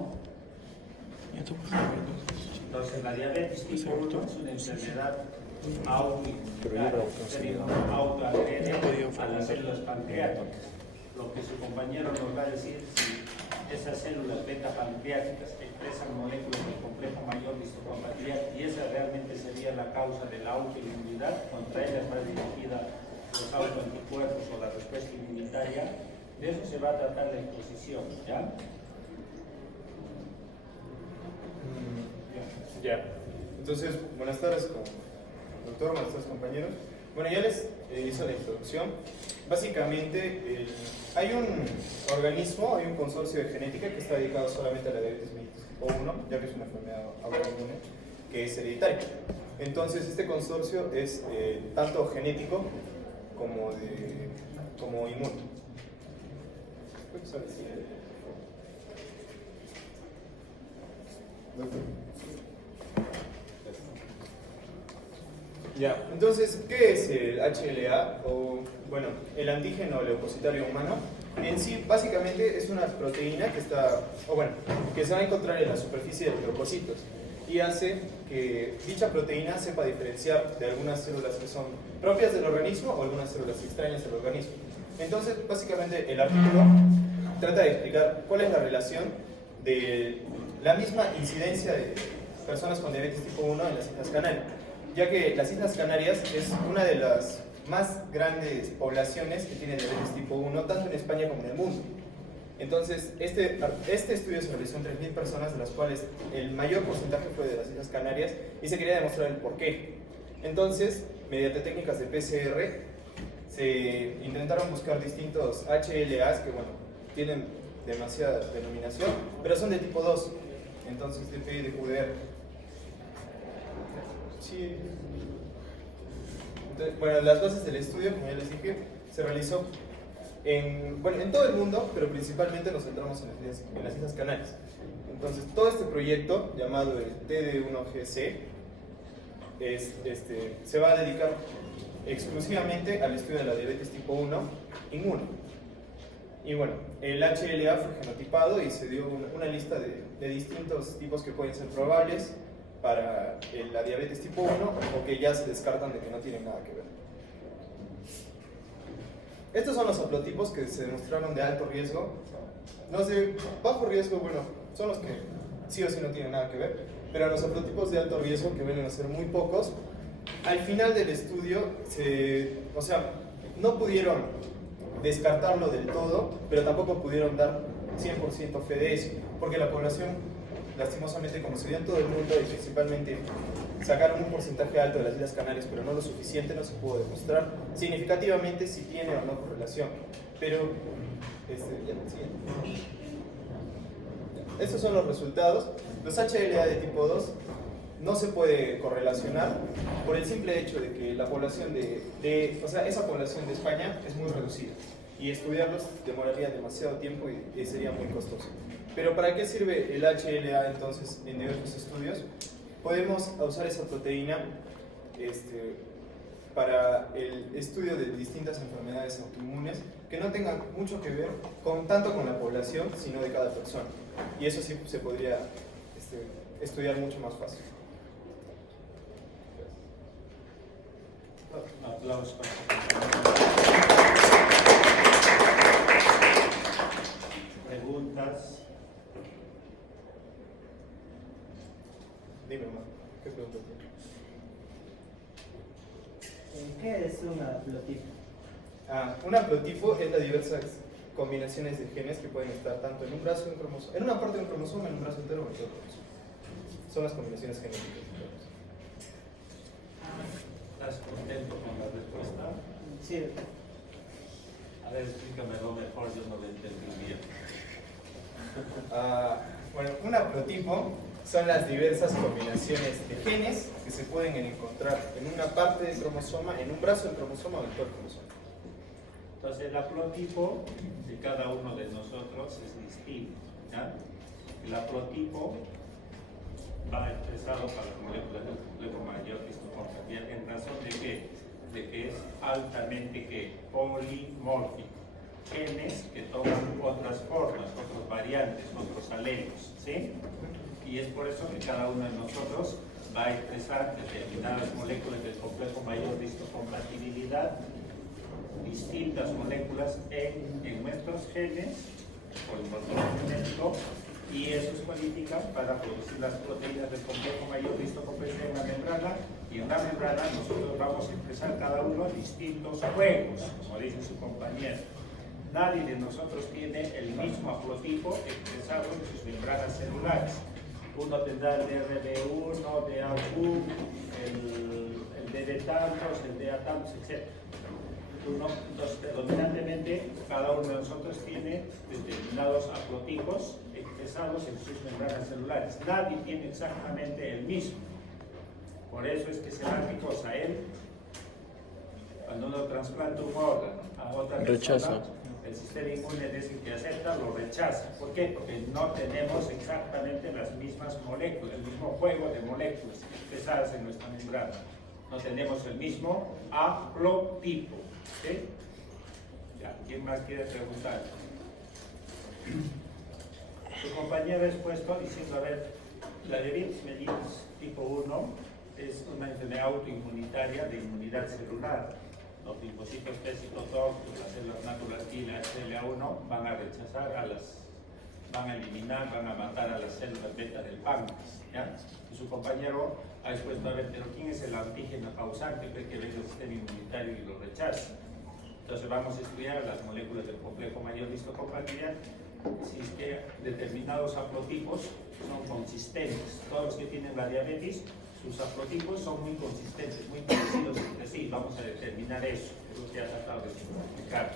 ¿no? Entonces, la diabetes tipo 1 es una enfermedad autoadherente a las células pancreáticas. Lo que su compañero nos va a decir si esas células beta pancreáticas expresan moléculas del complejo mayor de histocompatibilidad y esa realmente sería la causa de la autoinmunidad. Contra ellas va dirigida los autoanticuerpos o la respuesta inmunitaria. De eso se va a tratar la exposición, ¿ya? Ya. Entonces, buenas tardes, doctor, buenas tardes, compañeros. Bueno, ya les hice la introducción. Básicamente, hay un organismo, hay un consorcio de genética que está dedicado solamente a la diabetes mellitus tipo 1, ya que es una enfermedad autoinmune que es hereditaria. Entonces, este consorcio es tanto genético como inmune. Ya, entonces, ¿qué es el HLA? O, bueno, el antígeno leucocitario humano. En sí, básicamente es una proteína que se va a encontrar en la superficie de los leucocitos y hace que dicha proteína sepa diferenciar de algunas células que son propias del organismo o algunas células extrañas del organismo. Entonces, básicamente, el artículo trata de explicar cuál es la relación de la misma incidencia de personas con diabetes tipo 1 en las Islas Canarias, ya que las Islas Canarias es una de las más grandes poblaciones que tiene diabetes tipo 1, tanto en España como en el mundo. Entonces, este estudio se realizó en 3.000 personas, de las cuales el mayor porcentaje fue de las Islas Canarias, y se quería demostrar el porqué. Entonces, mediante técnicas de PCR, se intentaron buscar distintos HLAs que, bueno, tienen demasiada denominación, pero son de tipo 2. Entonces, TP de QDR. Sí. Entonces, bueno, las bases del estudio, como ya les dije, se realizó en todo el mundo, pero principalmente nos centramos en las Islas Canarias. Entonces, todo este proyecto, llamado el TD1GC, se va a dedicar exclusivamente al estudio de la diabetes tipo 1 inmune. Y bueno, el HLA fue genotipado y se dio una lista de distintos tipos que pueden ser probables para la diabetes tipo 1 o que ya se descartan de que no tienen nada que ver. Estos son los haplotipos que se demostraron de alto riesgo. Los de bajo riesgo, bueno, son los que sí o sí no tienen nada que ver, pero los haplotipos de alto riesgo, que vienen a ser muy pocos, al final del estudio, no pudieron descartarlo del todo, pero tampoco pudieron dar 100% fe de eso, porque la población, lastimosamente, como se dio en todo el mundo, y principalmente sacaron un porcentaje alto de las Islas Canarias, pero no lo suficiente, no se pudo demostrar significativamente si tiene o no correlación. Pero, estos son los resultados. Los HLA de tipo 2 no se puede correlacionar por el simple hecho de que la población esa población de España es muy reducida y estudiarlos demoraría demasiado tiempo y sería muy costoso. Pero ¿para qué sirve el HLA entonces en diversos estudios? Podemos usar esa proteína para el estudio de distintas enfermedades autoinmunes que no tengan mucho que ver tanto con la población, sino de cada persona. Y eso sí se podría estudiar mucho más fácil. Un aplauso. ¿Preguntas? Dime, mamá, ¿qué pregunta tienes? ¿Qué es un haplotipo? Un haplotipo es las diversas combinaciones de genes que pueden estar tanto en un brazo, en una parte de un cromosoma, en un brazo entero o en todo el cromosoma. Son las combinaciones genéticas. ¿Estás contento con la respuesta? Sí. A ver, explícamelo mejor, yo no lo entendí bien. Un haplotipo son las diversas combinaciones de genes que se pueden encontrar en una parte del cromosoma, en un brazo del cromosoma o en todo el cromosoma. Entonces, el haplotipo de cada uno de nosotros es distinto, ¿ya? El haplotipo va expresado para la molécula del complejo mayor de histocompatibilidad en razón de que es altamente polimórfico. Genes que toman otras formas, otras variantes variantes, otros alelos, ¿sí? Y es por eso que cada uno de nosotros va a expresar determinadas moléculas del complejo mayor de histocompatibilidad, distintas moléculas en nuestros genes, por el motor genético, y eso es cualifica para producir las proteínas del complejo mayor de histocompatibilidad en la membrana, y en la membrana nosotros vamos a expresar cada uno distintos juegos, como dice su compañero. Nadie de nosotros tiene el mismo haplotipo expresado en sus membranas celulares. Uno tendrá el DRB1, DAQ, el DD tantos, el DA tantos, etc. Entonces, predominantemente, cada uno de nosotros tiene determinados haplotipos expresados en sus membranas celulares. Nadie tiene exactamente el mismo. Por eso es que se da qué cosa. Cuando uno trasplanta un órgano a otra persona, el sistema inmune dice que acepta, lo rechaza. ¿Por qué? Porque no tenemos exactamente las mismas moléculas, el mismo juego de moléculas expresadas en nuestra membrana. No tenemos el mismo haplotipo. ¿Sí? Ya, ¿quién más quiere preguntar? Su compañero ha expuesto diciendo, a ver, la diabetes mellitus tipo 1 es una enfermedad autoinmunitaria de inmunidad celular. Los linfocitos T citotóxicos, las células natural y la HLA1 van a rechazar van a eliminar, van a matar a las células beta del páncreas, ¿ya? Y su compañero ha expuesto, a ver, pero ¿quién es el antígeno causante que venga del sistema inmunitario y lo rechaza? Entonces vamos a estudiar las moléculas del complejo mayor de histocompatibilidad, si es que determinados haplotipos son consistentes. Todos los que tienen la diabetes, sus haplotipos son muy consistentes, muy parecidos entre sí. Vamos a determinar eso, es lo que ha tratado de explicar.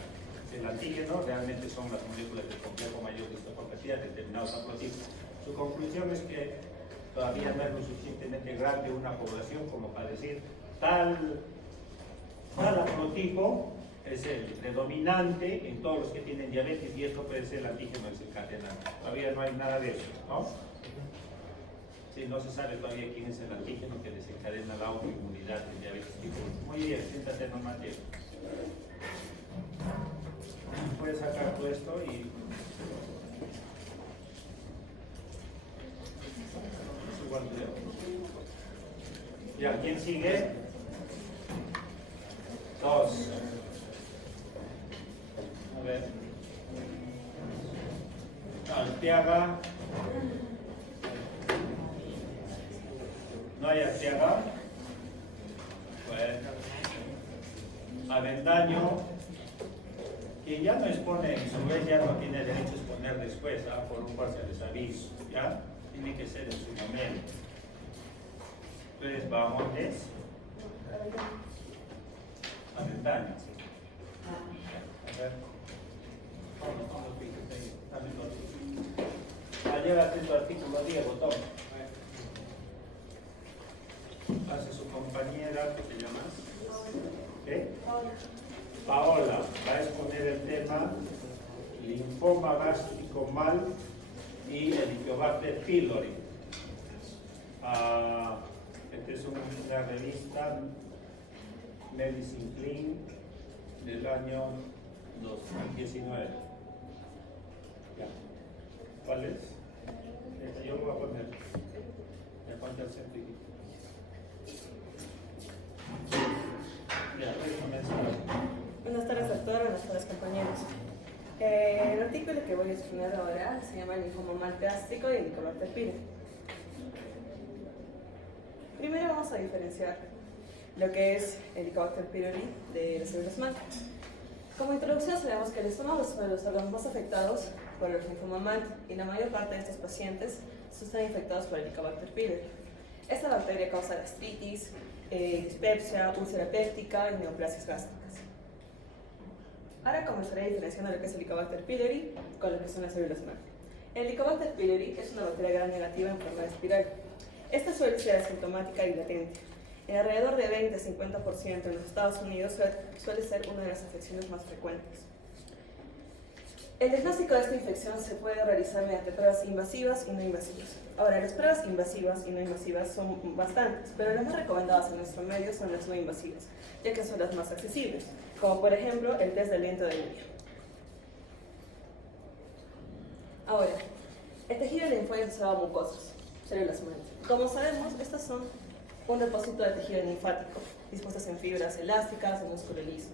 El antígeno realmente son las moléculas del complejo mayor de histocompatibilidad, determinados haplotipos. Su conclusión es que todavía no es lo suficientemente grande una población como para decir tal haplotipo es el predominante en todos los que tienen diabetes y esto puede ser el antígeno desencadenante. Todavía no hay nada de eso, ¿no? Sí, no se sabe todavía quién es el antígeno que desencadena la autoinmunidad del diabetes tipo 1. Muy bien, siéntate nomás, Diego. Puedes sacar todo esto y... Ya, ¿quién sigue? 2. A ver. Arteaga. ¿No hay Arteaga? Bueno. Avendaño. Quien ya no expone en su vez ya no tiene derecho a exponer después, por un cual se les aviso, ¿ya? Tiene que ser en su momento. Entonces, Bahamontes. Avendaño. A ver. Llévate tu artículo, Diego, toma. Hace su compañera, ¿qué te llamas? ¿Qué? Paola va a exponer el tema linfoma gástrico mal y Helicobacter pylori. Esta es una revista Medicine Clean del año 2019. Ya. ¿Cuál es? Esta yo lo voy a poner. Ya ponte el certificado. Ya, voy a comenzar. Buenas tardes, doctor. Buenas tardes, compañeros. El artículo que voy a exponer ahora se llama el linfoma mal gástrico y el Helicobacter pylori. Primero vamos a diferenciar lo que es el Helicobacter pylori de las células mal. Como introducción sabemos que el estómago es uno de los órganos más afectados por el linfoma mal y la mayor parte de estos pacientes están infectados por el Helicobacter pylori. Esta bacteria causa gastritis, dispepsia, úlcera péptica y neoplasias gástricas. Ahora comenzaré diferenciando lo que es el Helicobacter pylori con lo que son las células mal. El Helicobacter pylori es una bacteria gram negativa en forma de espiral. Esta suele ser asintomática y latente. En alrededor de 20-50% en los Estados Unidos suele ser una de las infecciones más frecuentes. El diagnóstico de esta infección se puede realizar mediante pruebas invasivas y no invasivas. Ahora, las pruebas invasivas y no invasivas son bastantes, pero las más recomendadas en nuestro medio son las no invasivas, ya que son las más accesibles, como por ejemplo el test de aliento de anemia. Ahora, el tejido linfóide se llama mucosas, células madre. Como sabemos, estas son un depósito de tejido linfático, dispuestas en fibras elásticas, en músculo liso.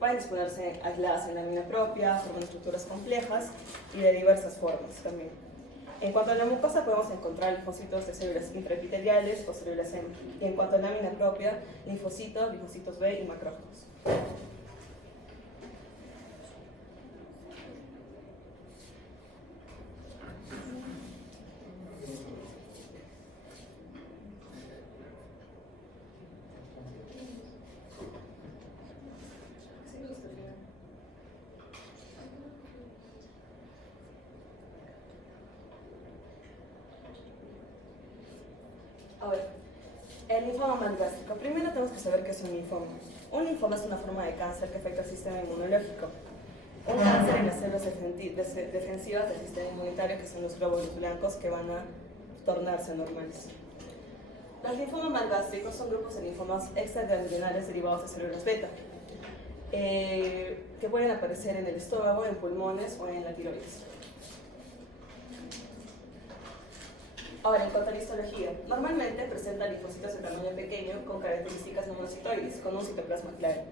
Pueden disponerse aisladas en lámina propia, forman estructuras complejas y de diversas formas también. En cuanto a la mucosa, podemos encontrar linfocitos de células intraepiteliales o células M. Y en cuanto a lámina propia, linfocitos, linfocitos B y macrófagos. Ahora, el linfoma malgástrico. Primero tenemos que saber qué es un linfoma. Un linfoma es una forma de cáncer que afecta al sistema inmunológico. Un cáncer en las células defensivas del sistema inmunitario, que son los glóbulos blancos, que van a tornarse normales. Los linfomas malgástricos son grupos de linfomas extraganglionales derivados de células beta, que pueden aparecer en el estómago, en pulmones o en la tiroides. Ahora, en cuanto a la histología, normalmente presenta linfocitos de tamaño pequeño con características monocitoides, con un citoplasma claro.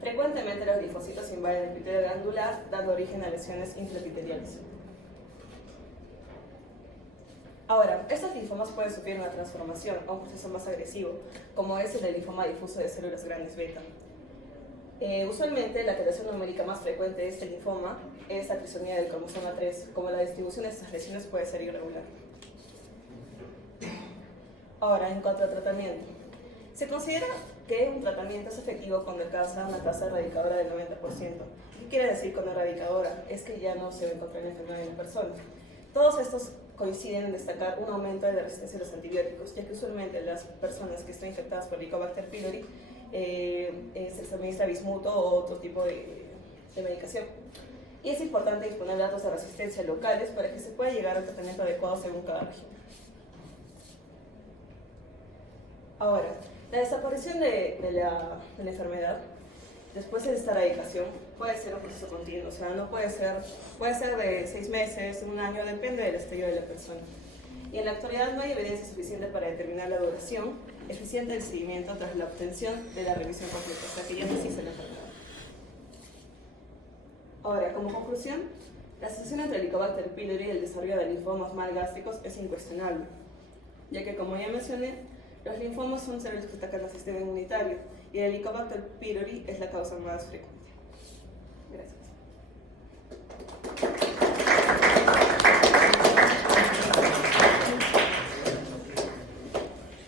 Frecuentemente los linfocitos invaden el epitelio glandular, dando origen a lesiones intraepiteliales. Ahora, estos linfomas pueden sufrir una transformación o un proceso más agresivo, como es el del linfoma difuso de células grandes beta. Usualmente, la alteración numérica más frecuente de este linfoma es la trisomía del cromosoma 3, como la distribución de estas lesiones puede ser irregular. Ahora, en cuanto al tratamiento, se considera que un tratamiento es efectivo cuando alcanza una tasa erradicadora del 90%. ¿Qué quiere decir con erradicadora? Es que ya no se va a encontrar la enfermedad en la persona. Todos estos coinciden en destacar un aumento de la resistencia a los antibióticos, ya que usualmente las personas que están infectadas por Helicobacter pylori se les administra bismuto o otro tipo de medicación. Y es importante disponer de datos de resistencia locales para que se pueda llegar al tratamiento adecuado según cada región. Ahora, la desaparición de la enfermedad después de esta erradicación puede ser un proceso continuo, o sea, no puede ser de 6 meses, un año, depende del estadio de la persona. Y en la actualidad no hay evidencia suficiente para determinar la duración eficiente del seguimiento tras la obtención de la revisión completa, o sea, que ya no existe la enfermedad. Ahora, como conclusión, la asociación entre Helicobacter pylori y el desarrollo de linfomas malgástricos es incuestionable, ya que, como ya mencioné, los linfomas son células que atacan al sistema inmunitario y el Helicobacter pylori es la causa más frecuente. Gracias.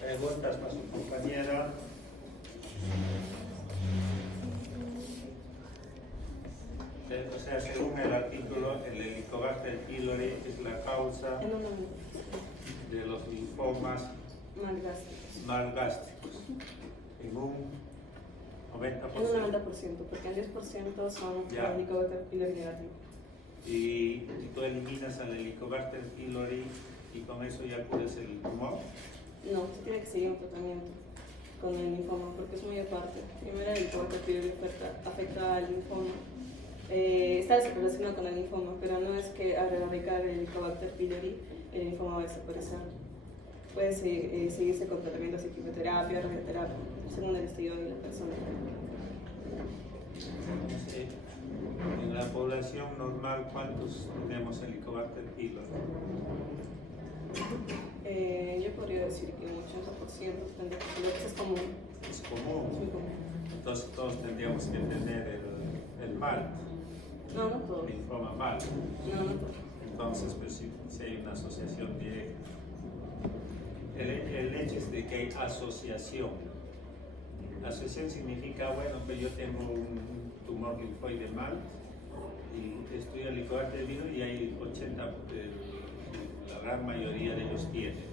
Preguntas para su compañera. O sea, según el artículo, el Helicobacter pylori es la causa de los linfomas malgástricos en un 90%. En un 90%, porque el 10% son Helicobacter pylori negativo. Y tú eliminas al Helicobacter pylori y con eso ya curas el tumor. No, se tiene que seguir un tratamiento con el linfoma porque es muy aparte. Primero, el Helicobacter pylori afecta al linfoma. Está desapareciendo con el linfoma, pero no es que al erradicar el Helicobacter pylori el linfoma va a desaparecer. Puede seguirse con tratamientos de quimioterapia, radioterapia, según el estado de la persona. Sí. En la población normal, ¿cuántos tenemos Helicobacter pylori? Yo podría decir que un 80%, es común. Es común. Es muy común. Entonces todos tendríamos que tener el mal. No, no todos. El linfoma mal. No, no todos. Entonces, pues si hay una asociación directa. El hecho es de que hay asociación. Asociación significa, bueno, pues yo tengo un tumor linfoide mal y estoy Helicobacter pylori y hay 80, la gran mayoría de ellos tienen,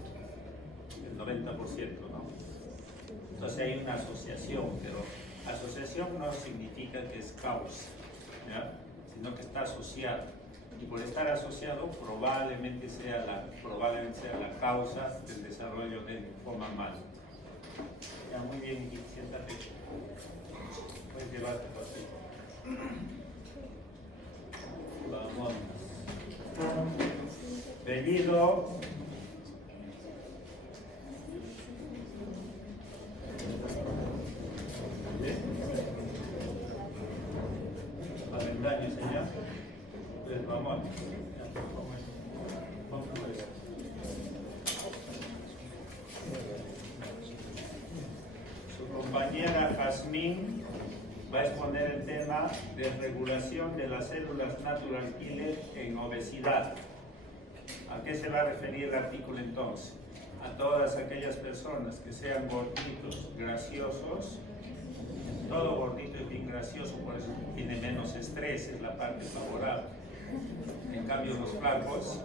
el 90%, ¿no? Entonces hay una asociación, pero asociación no significa que es causa, ¿ya? Sino que está asociado. Y por estar asociado probablemente sea la causa del desarrollo del linfoma mal. Ya, muy bien, siéntate. Puedes llevarte por aquí. Vamos. debido al engaño, señor, del mamón. Su compañera Jazmín va a exponer el tema de regulación de las células natural killer en obesidad. ¿A qué se va a referir el artículo entonces? A todas aquellas personas que sean gorditos, graciosos. Todo gordito es bien gracioso, por eso tiene menos estrés, es la parte favorable. En cambio, los flacos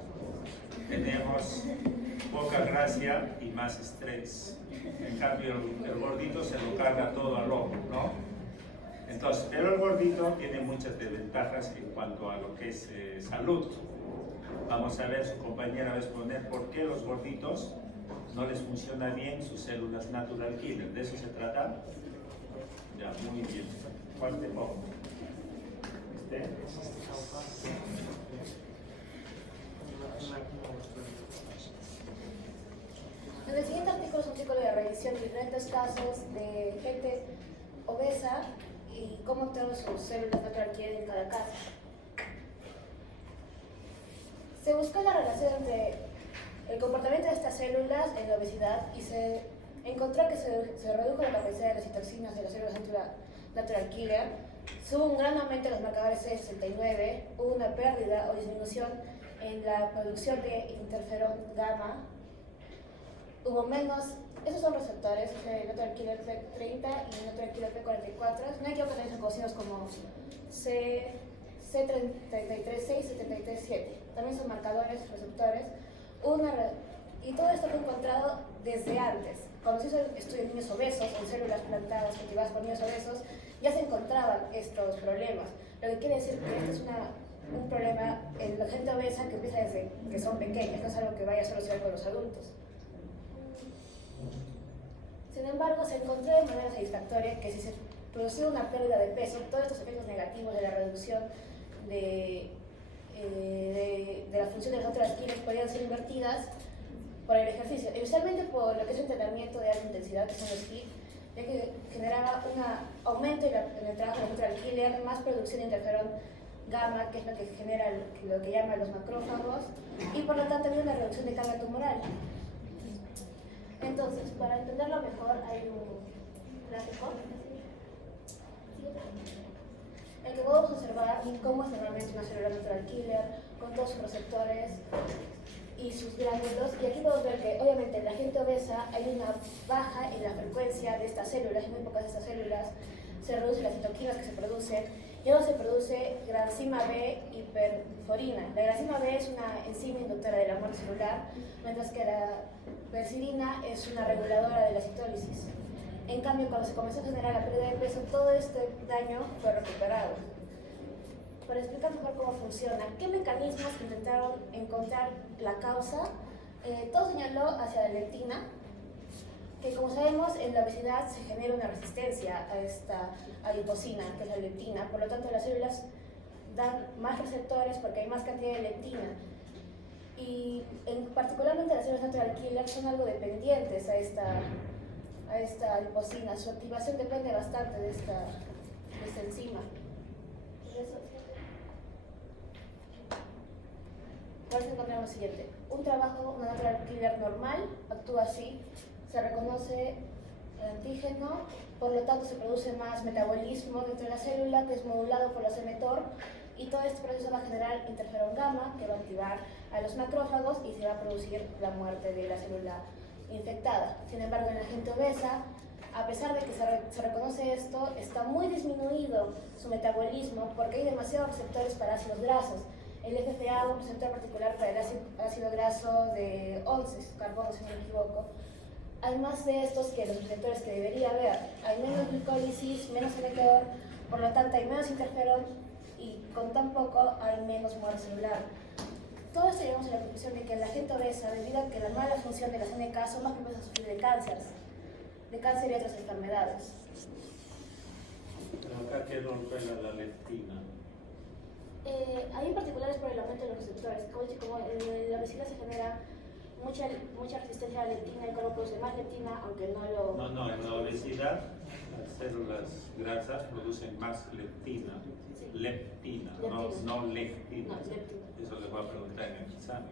tenemos poca gracia y más estrés. En cambio, el gordito se lo carga todo al hombro, ¿no? Entonces, pero el gordito tiene muchas desventajas en cuanto a lo que es salud. Vamos a ver, su compañera va a exponer por qué los gorditos no les funciona bien sus células natural killer. ¿De eso se trata? Ya, muy bien. ¿Cuál te pongo? ¿Este? En el siguiente artículo es un artículo de revisión de diferentes casos de gente obesa y cómo obtener sus células natural killer en cada caso. Se buscó la relación entre el comportamiento de estas células en la obesidad y se encontró que se redujo la capacidad de las citoxinas de las células natural killer, hubo un gran aumento de los marcadores C69, hubo una pérdida o disminución en la producción de interferón gamma, hubo menos, esos son receptores, natural killer P30 y natural killer P44, no hay que también son conocidos como C336 y C337, también son marcadores, receptores, y todo esto fue encontrado desde antes. Cuando se hizo el estudio en niños obesos, en células plantadas cultivadas por niños obesos, ya se encontraban estos problemas. Lo que quiere decir que este es un problema en la gente obesa que empieza desde que son pequeños, no es algo que vaya a solucionar con los adultos. Sin embargo, se encontró de manera satisfactoria que si se producía una pérdida de peso, todos estos efectos negativos de la reducción de la función de las otras kines podían ser invertidas por el ejercicio, especialmente por lo que es el entrenamiento de alta intensidad, que son los HIIT, ya que generaba un aumento en el trabajo de natural killer, más producción de interferón gamma, que es lo que genera lo que llaman los macrófagos, y por lo tanto había una reducción de carga tumoral. Entonces, para entenderlo mejor, hay un gráfico en el que podemos observar cómo es normalmente una célula natural killer, con todos sus receptores y sus gránulos, y aquí podemos ver que obviamente en la gente obesa hay una baja en la frecuencia de estas células, muy pocas de estas células se reducen las citoquinas que se producen, y ahora se produce granzima B hiperforina. La granzima B es una enzima inductora de la muerte celular, mientras que la persidina es una reguladora de la citólisis. En cambio, cuando se comenzó a generar la pérdida de peso, todo este daño fue recuperado. Para explicar mejor cómo funciona, ¿qué mecanismos intentaron encontrar la causa? Todo señaló hacia la leptina, que como sabemos en la obesidad se genera una resistencia a esta adipocina, que es la leptina, por lo tanto las células dan más receptores porque hay más cantidad de leptina. Y particularmente las células natural killer son algo dependientes a esta adipocina, su activación depende bastante de esta enzima. Por eso encontramos lo siguiente: un trabajo, una natural killer normal, actúa así, se reconoce el antígeno, por lo tanto se produce más metabolismo dentro de la célula que es modulado por los mTOR, y todo este proceso va a generar interferón gamma que va a activar a los macrófagos y se va a producir la muerte de la célula infectada. Sin embargo, en la gente obesa, a pesar de que se reconoce esto, está muy disminuido su metabolismo porque hay demasiados receptores para ácidos grasos. El FFA, un receptor particular para el ácido graso de 11 carbono, si no me equivoco. Hay más de estos que los receptores que debería haber. Hay menos glicólisis, menos mTOR, por lo tanto hay menos interferón y con tan poco hay menos muerte celular. Todo esto llegamos a la conclusión de que en la gente obesa, debido a que la mala función de las NK son más propensas a sufrir de cáncer y otras enfermedades. Pero acá, ¿qué rol juega la leptina? Hay en particular es por el aumento de los receptores. Como la obesidad se mucha resistencia a la leptina, el cuerpo produce más leptina, aunque no lo... No, en la obesidad las células grasas producen más leptina. Leptina, no lectina. No, leptina. Eso les voy a preguntar en el examen.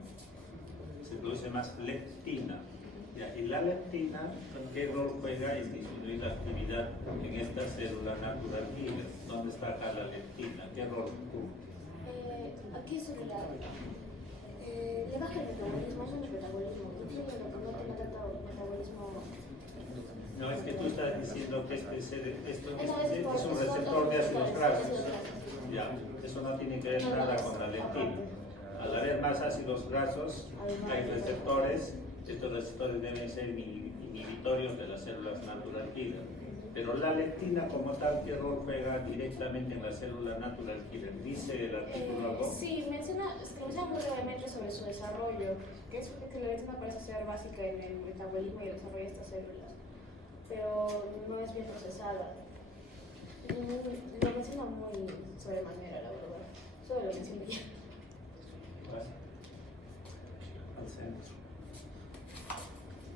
Se produce más leptina. Ya, y la leptina, ¿qué rol juega en disminuir la actividad en esta célula natural killer? ¿Dónde está acá la leptina? ¿Qué rol cumple? Aquí es un lado. Le baja el metabolismo, es un metabolismo. No tiene tanto metabolismo. No, es que tú estás diciendo que esto es un Eso receptor de ácidos grasos. grasos. Ya, eso no tiene que ver nada con la leptina. Al haber más ácidos grasos, hay receptores. Estos receptores deben ser inhibitorios de las células natural killer. Pero la leptina como tal, ¿qué rol juega directamente en la célula natural killer? ¿Dice el artículo algo? Sí, menciona muy brevemente sobre su desarrollo, que es que la leptina parece ser básica en el metabolismo y el desarrollo de estas células, pero no es bien procesada. Lo menciona muy sobremanera, la verdad. Solo lo menciono ya. Bueno, al centro.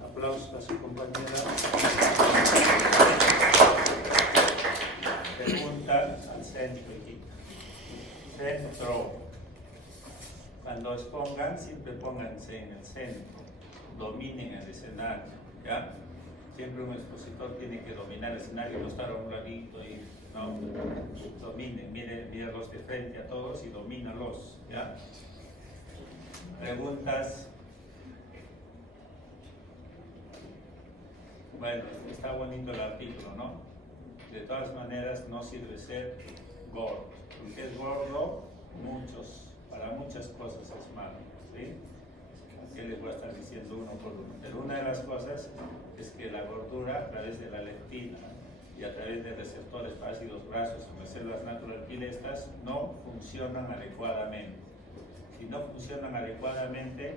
Aplausos a su compañera. Pregunta al centro, hijita. Centro. Cuando expongan, siempre pónganse en el centro. Dominen el escenario, ¿ya? Siempre un expositor tiene que dominar el escenario, no estar a un ladito y no. Dominen, mírenlos de frente a todos y domínalos, ¿ya? Preguntas. Bueno, está bonito el artículo, ¿no? De todas maneras, no sirve ser gordo. Porque es gordo, para muchas cosas es malo, ¿sí? ¿Qué les voy a estar diciendo uno por uno? Pero una de las cosas es que la gordura, a través de la leptina y a través de receptores para ácidos grasos en las células natural killer, estas no funcionan adecuadamente. Si no funcionan adecuadamente,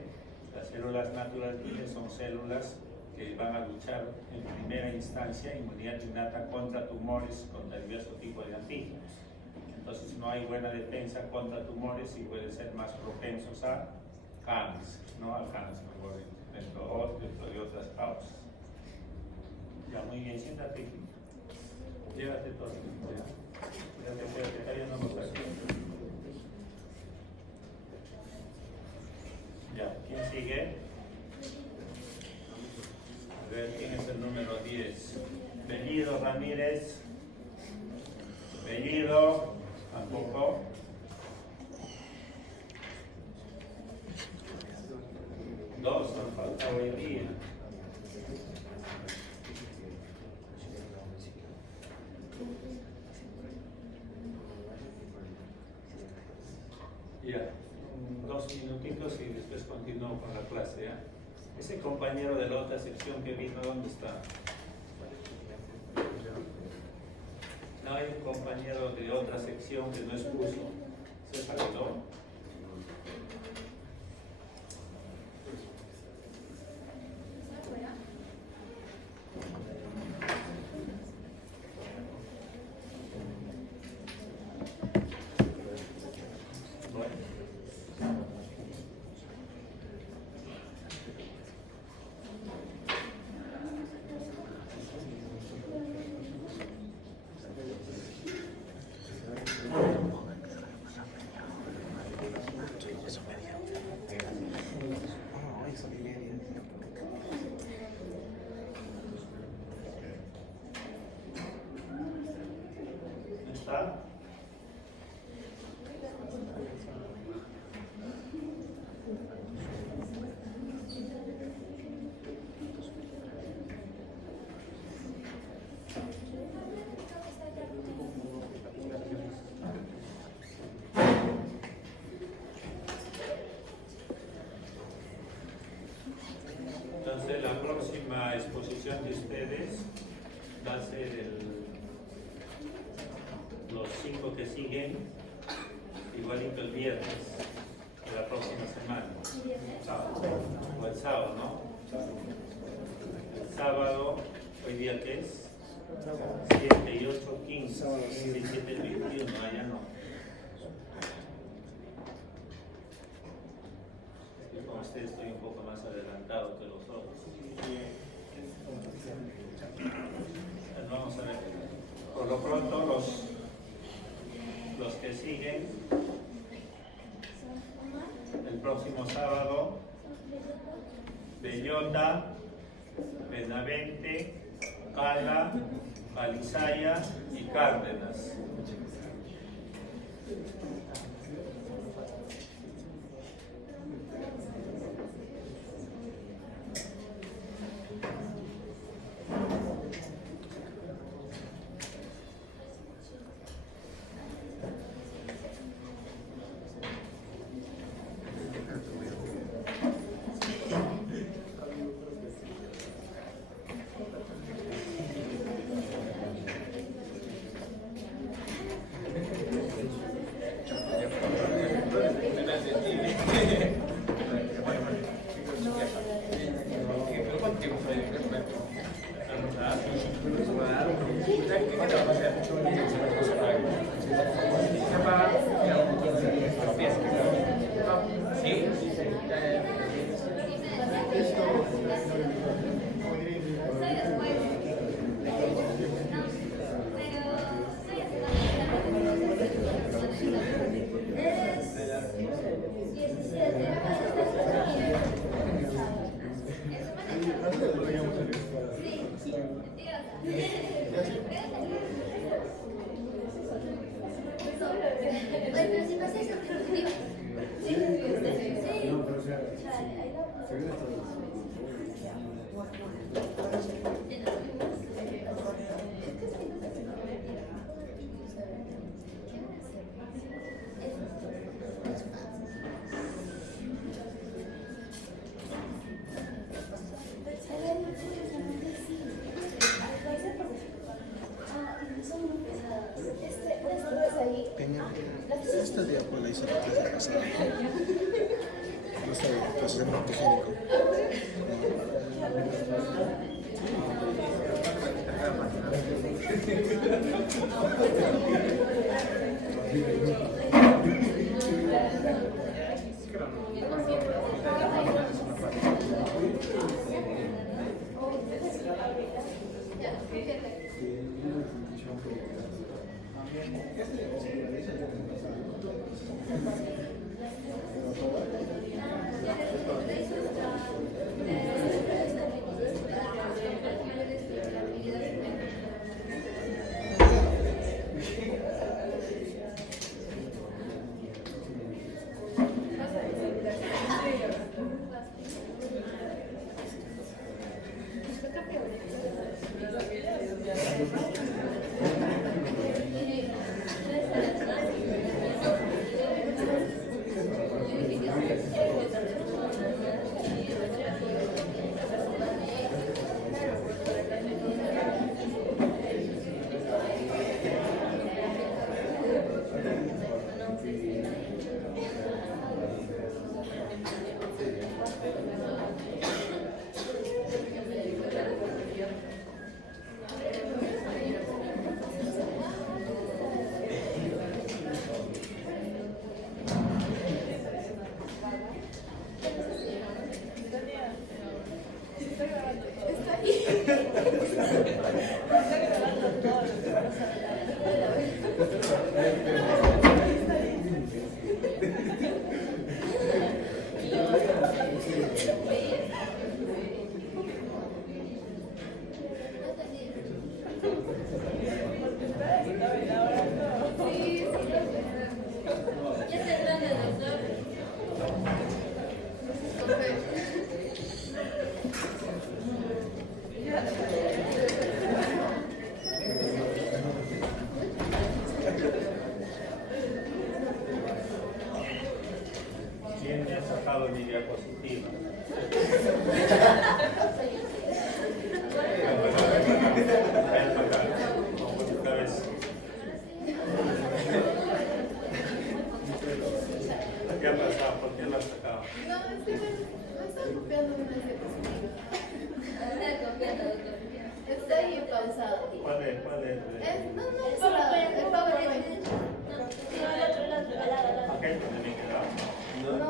las células natural killer son células que van a luchar en primera instancia, inmunidad innata, contra tumores, contra diversos tipos de antígenos. Entonces no hay buena defensa contra tumores y pueden ser más propensos a cáncer, no al cáncer, dentro de otras causas. Ya, muy bien, siéntate. Llévate todo. Espérate, está yendo los aquí. Ya, ¿quién sigue? A ver, ¿quién es el número 10? Bellido Ramírez. Bellido, tampoco. Dos han faltado hoy día. Ya, 2 minutitos y después continúo con la clase, ¿ya? Ese compañero de la otra sección que vino, ¿dónde está? No hay un compañero de otra sección que no expuso. ¿Se salió? ¿Está? Entonces la próxima exposición de ustedes va a ser los 5 que siguen, igualito el viernes de la próxima semana. O el sábado, ¿no? El sábado, hoy día que es 7 y 8, 15, 17 y 21, allá no. como usted estoy un poco más adelantado que los otros. Vamos a ver. Por lo pronto los que siguen el próximo sábado, Bellota, Benavente, Cala, Palizaya y Cárdenas. Esta diapo la hice la clase pasada. No está bien, entonces es multigénico. ¿Quién me ha sacado mi diapositiva? ¿Qué ha pasado? ¿Por qué la has sacado? No, es que me están copiando una diapositiva. Está ahí pausado. ¿Cuál es? No, el PowerPoint. ¿Aquel donde me he quedado? No.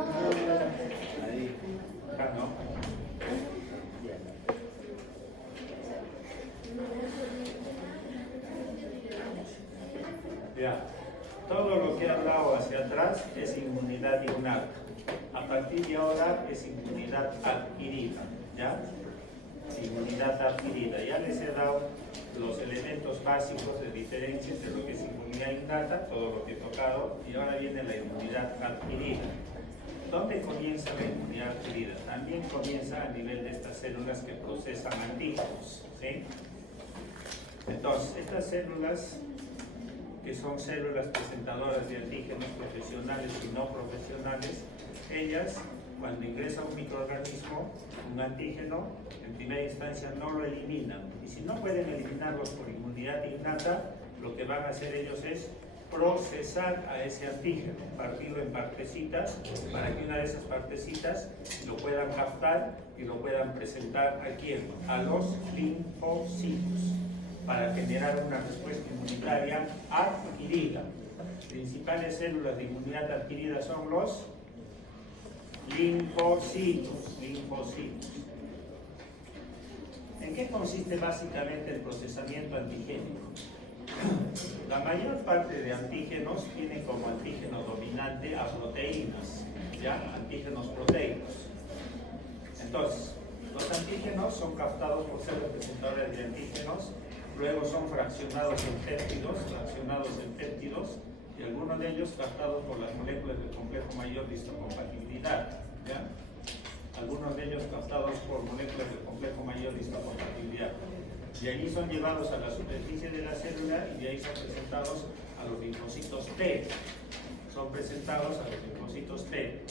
atrás es inmunidad innata. A partir de ahora es inmunidad adquirida, ¿ya? Inmunidad adquirida. Ya les he dado los elementos básicos de diferencia entre lo que es inmunidad innata, todo lo que he tocado, y ahora viene la inmunidad adquirida. ¿Dónde comienza la inmunidad adquirida? También comienza a nivel de estas células que procesan antígenos, ¿sí? Entonces, estas células, que son células presentadoras de antígenos profesionales y no profesionales, ellas, cuando ingresa un microorganismo, un antígeno, en primera instancia no lo eliminan. Y si no pueden eliminarlos por inmunidad innata, lo que van a hacer ellos es procesar a ese antígeno, partirlo en partecitas, para que una de esas partecitas lo puedan captar y lo puedan presentar ¿a quién? A los linfocitos, para generar una respuesta inmunitaria adquirida. Principales células de inmunidad adquirida son los linfocitos. ¿En qué consiste básicamente el procesamiento antigénico? La mayor parte de antígenos tienen como antígeno dominante a proteínas, ¿ya? Antígenos proteicos. Entonces, los antígenos son captados por células presentadoras de antígenos, luego son fraccionados en péptidos, y algunos de ellos captados por las moléculas del complejo mayor de histocompatibilidad, ¿ya? Algunos de ellos captados por moléculas del complejo mayor de histocompatibilidad. Y allí son llevados a la superficie de la célula y de ahí son presentados a los linfocitos T. Son presentados a los linfocitos T.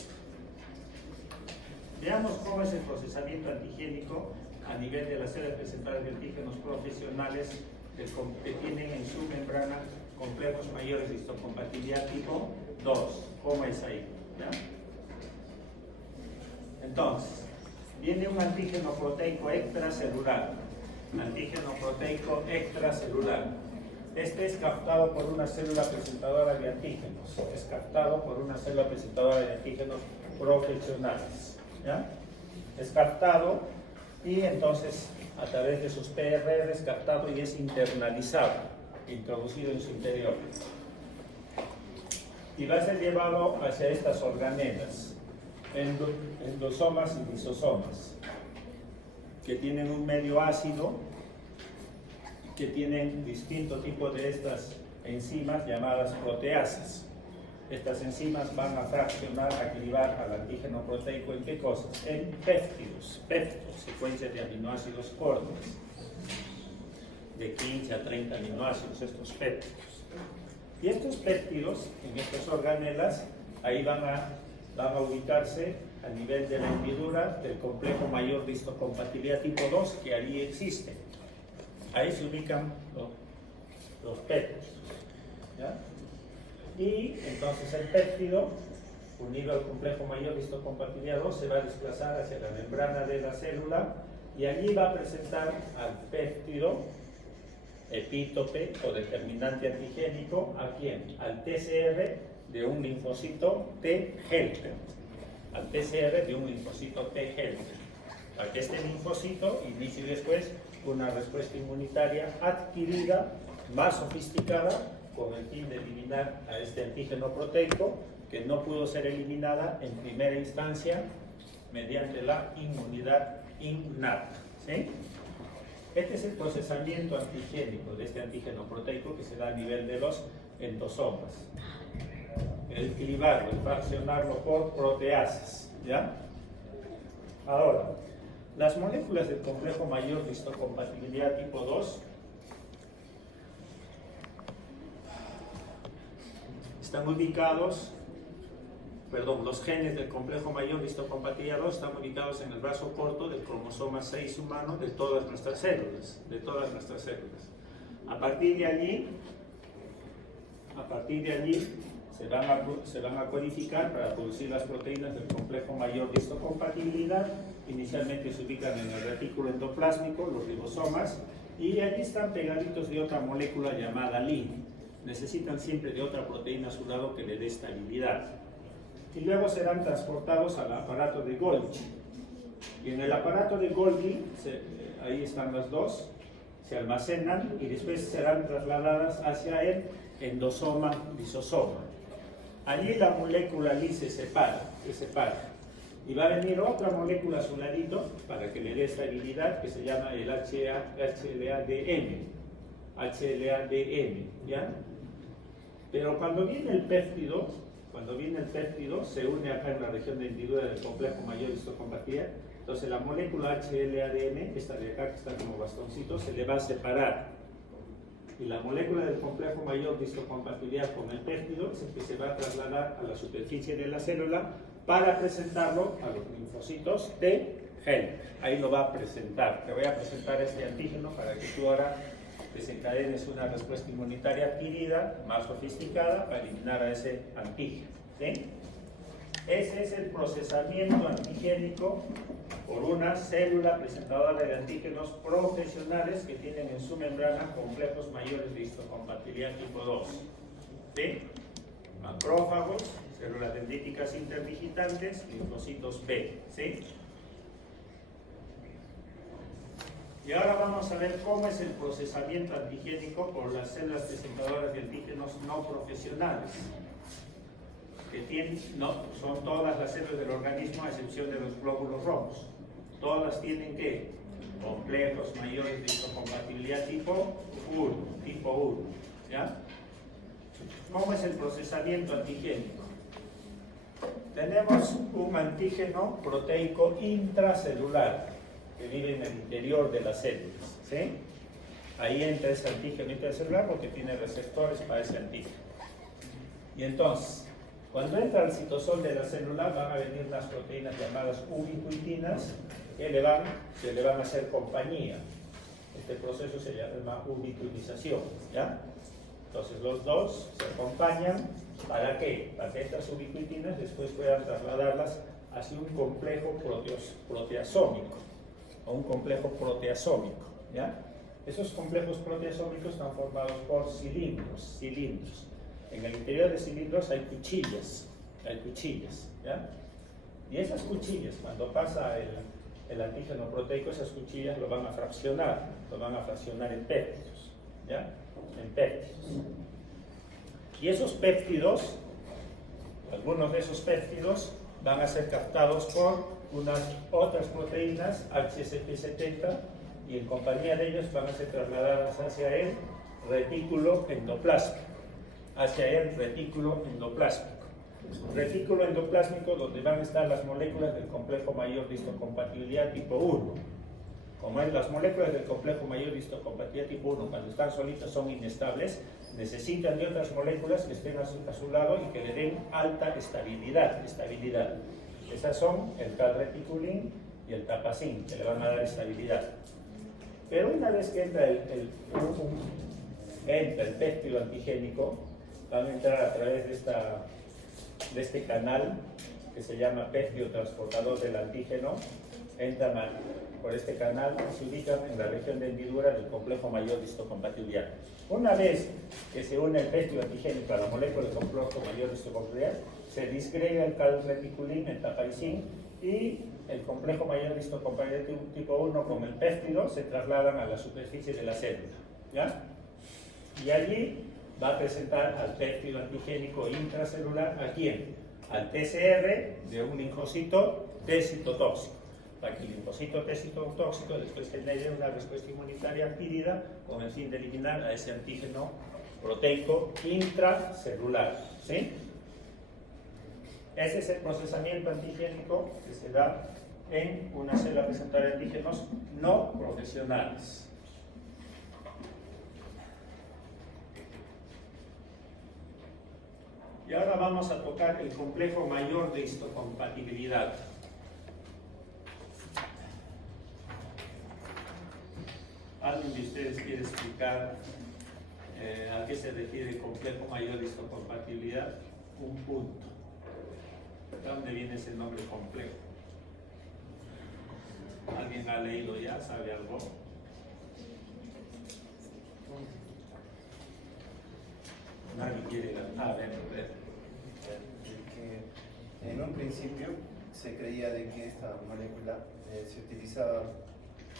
Veamos cómo es el procesamiento antigénico a nivel de las células presentadoras de antígenos profesionales que tienen en su membrana complejos mayores de histocompatibilidad tipo 2. ¿Cómo es ahí? ¿Ya? Entonces, viene un antígeno proteico extracelular. Antígeno proteico extracelular. Este es captado por una célula presentadora de antígenos. Es captado por una célula presentadora de antígenos profesionales. ¿Ya? Es captado y entonces a través de sus PRR es captado y es internalizado, introducido en su interior. Y va a ser llevado hacia estas organelas, endosomas y lisosomas, que tienen un medio ácido, que tienen distinto tipo de estas enzimas llamadas proteasas. Estas enzimas van a fraccionar, a clivar al antígeno proteico ¿en qué cosas? En péptidos, secuencias de aminoácidos cortos, de 15 a 30 aminoácidos, estos péptidos. Y estos péptidos, en estas organelas, ahí van a ubicarse a nivel de la hendidura del complejo mayor de histocompatibilidad tipo 2 que allí existe. Ahí se ubican los péptidos, ¿ya? Y entonces el péptido, unido al complejo mayor de histocompatibilidad 2, se va a desplazar hacia la membrana de la célula y allí va a presentar al péptido epítope o determinante antigénico, ¿a quién? Al TCR de un linfocito T helper. Al TCR de un linfocito T helper. Para que este linfocito inicie después una respuesta inmunitaria adquirida, más sofisticada, con el fin de eliminar a este antígeno proteico que no pudo ser eliminada en primera instancia mediante la inmunidad innata. ¿Sí? Este es el procesamiento antigénico de este antígeno proteico que se da a nivel de los endosomas. El clivarlo, el fraccionarlo por proteasas. ¿Ya? Ahora, las moléculas del complejo mayor de histocompatibilidad tipo 2 están ubicados, los genes del complejo mayor de histocompatibilidad 2 están ubicados en el brazo corto del cromosoma 6 humano de todas nuestras células, A partir de allí se van a codificar para producir las proteínas del complejo mayor de histocompatibilidad. Inicialmente se ubican en el retículo endoplásmico, los ribosomas, y allí están pegaditos de otra molécula llamada lin. Necesitan siempre de otra proteína a su lado que le dé estabilidad. Y luego serán transportados al aparato de Golgi. Y en el aparato de Golgi, ahí están las dos, se almacenan y después serán trasladadas hacia el endosoma lisosoma. allí la molécula Li se separa. Y va a venir otra molécula a su ladito para que le dé estabilidad, que se llama el HLA-DM. HLA-DM, ¿ya? Pero cuando viene el péptido, se une acá en la región de hendidura del complejo mayor histocompatibilidad. Entonces la molécula HLA-DM, esta de acá que está como bastoncito, se le va a separar. Y la molécula del complejo mayor de histocompatibilidad con el péptido es el que se va a trasladar a la superficie de la célula para presentarlo a los linfocitos de Helper. Ahí lo va a presentar. Te voy a presentar este antígeno para que tú ahora desencadenes una respuesta inmunitaria adquirida, más sofisticada, para eliminar a ese antígeno. ¿Sí? Ese es el procesamiento antigénico por una célula presentadora de antígenos profesionales que tienen en su membrana complejos mayores de histocompatibilidad tipo 2. ¿Sí? Macrófagos, células dendríticas interdigitantes, linfocitos B. ¿Sí? Y ahora vamos a ver cómo es el procesamiento antigénico por las células presentadoras de antígenos no profesionales. Que son todas las células del organismo a excepción de los glóbulos rojos. Todas tienen que complejos mayores de histocompatibilidad tipo 1. ¿Ya? ¿Cómo es el procesamiento antigénico? Tenemos un antígeno proteico intracelular que vive en el interior de las células. ¿Sí? Ahí entra ese antígeno intracelular porque tiene receptores para ese antígeno. Y entonces, cuando entra al citosol de la célula van a venir unas proteínas llamadas ubiquitinas que se le van a hacer compañía. Este proceso se llama ubiquitinización, ¿ya? Entonces los dos se acompañan, ¿para qué? Para que estas ubiquitinas después puedan trasladarlas hacia un complejo proteasómico o un complejo proteasómico, ¿ya? Esos complejos proteasómicos están formados por cilindros. En el interior de cilindros hay cuchillas, ¿ya? Y esas cuchillas, cuando pasa el antígeno proteico, esas cuchillas lo van a fraccionar en péptidos, ¿ya? En péptidos. Y esos péptidos, algunos de esos péptidos van a ser captados por unas otras proteínas, HSP70, y en compañía de ellos van a ser trasladadas hacia el retículo endoplásmico. Retículo endoplásmico donde van a estar las moléculas del complejo mayor de histocompatibilidad tipo 1. Como es las moléculas del complejo mayor de histocompatibilidad tipo 1, cuando están solitas son inestables, necesitan de otras moléculas que estén a su lado y que le den alta estabilidad. Esas son el calreticulin y el tapacin, que le van a dar estabilidad. Pero una vez que entra el péptido antigénico, van a entrar a través de este canal que se llama péptido transportador del antígeno, entran por este canal y se ubican en la región de hendidura del complejo mayor de histocompatibilidad. Una vez que se une el péptido antigénico a la molécula del complejo mayor de histocompatibilidad, se disgrega el calreticulin, el tapaicin, y el complejo mayor de histocompatibilidad tipo 1 con el péptido se trasladan a la superficie de la célula, ¿ya? Y allí va a presentar al péptido antigénico intracelular, ¿a quién? Al TCR de un linfocito T citotóxico, para que el linfocito T citotóxico después genere una respuesta inmunitaria adquirida con el fin de eliminar a ese antígeno proteico intracelular, ¿sí? Ese es el procesamiento antigénico que se da en una célula presentadora de antígenos no profesionales. Y ahora vamos a tocar el complejo mayor de histocompatibilidad. ¿Alguien de ustedes quiere explicar a qué se refiere el complejo mayor de histocompatibilidad? Un punto. ¿De dónde viene ese nombre complejo? ¿Alguien ha leído ya? ¿Sabe algo? Nadie quiere ver. Que en un principio se creía de que esta molécula se utilizaba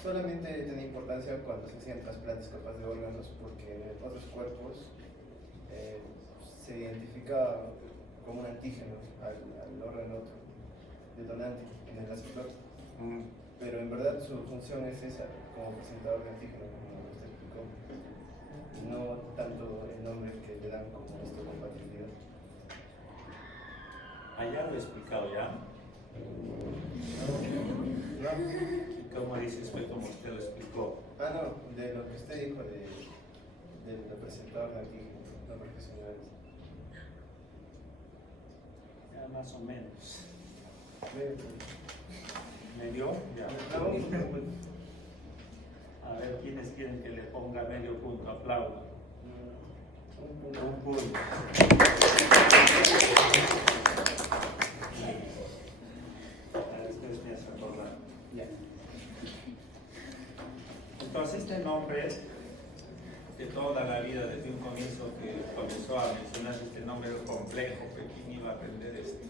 solamente tenía importancia cuando se hacían trasplantes capaz de órganos, porque en otros cuerpos se identificaba como un antígeno al órgano detonante en el receptor. Pero en verdad su función es esa, como presentador de antígeno, como usted explicó, no tanto el nombre que le dan como histocompatibilidad. Allá lo he explicado ya. No. ¿Y cómo dices fue como usted lo explicó? Ah, no, de lo que usted dijo del presentador de antígeno, no profesionales. Ya más o menos. Ve, ¿Medio? Ya. no, pues, A ver, ¿quiénes quieren que le ponga medio punto? Aplauda. un punto. Un punto. A ver, ustedes me hacen acordar. Ya. Entonces, este nombre de toda la vida, desde un comienzo que comenzó a mencionar este nombre complejo, que quién iba a aprender este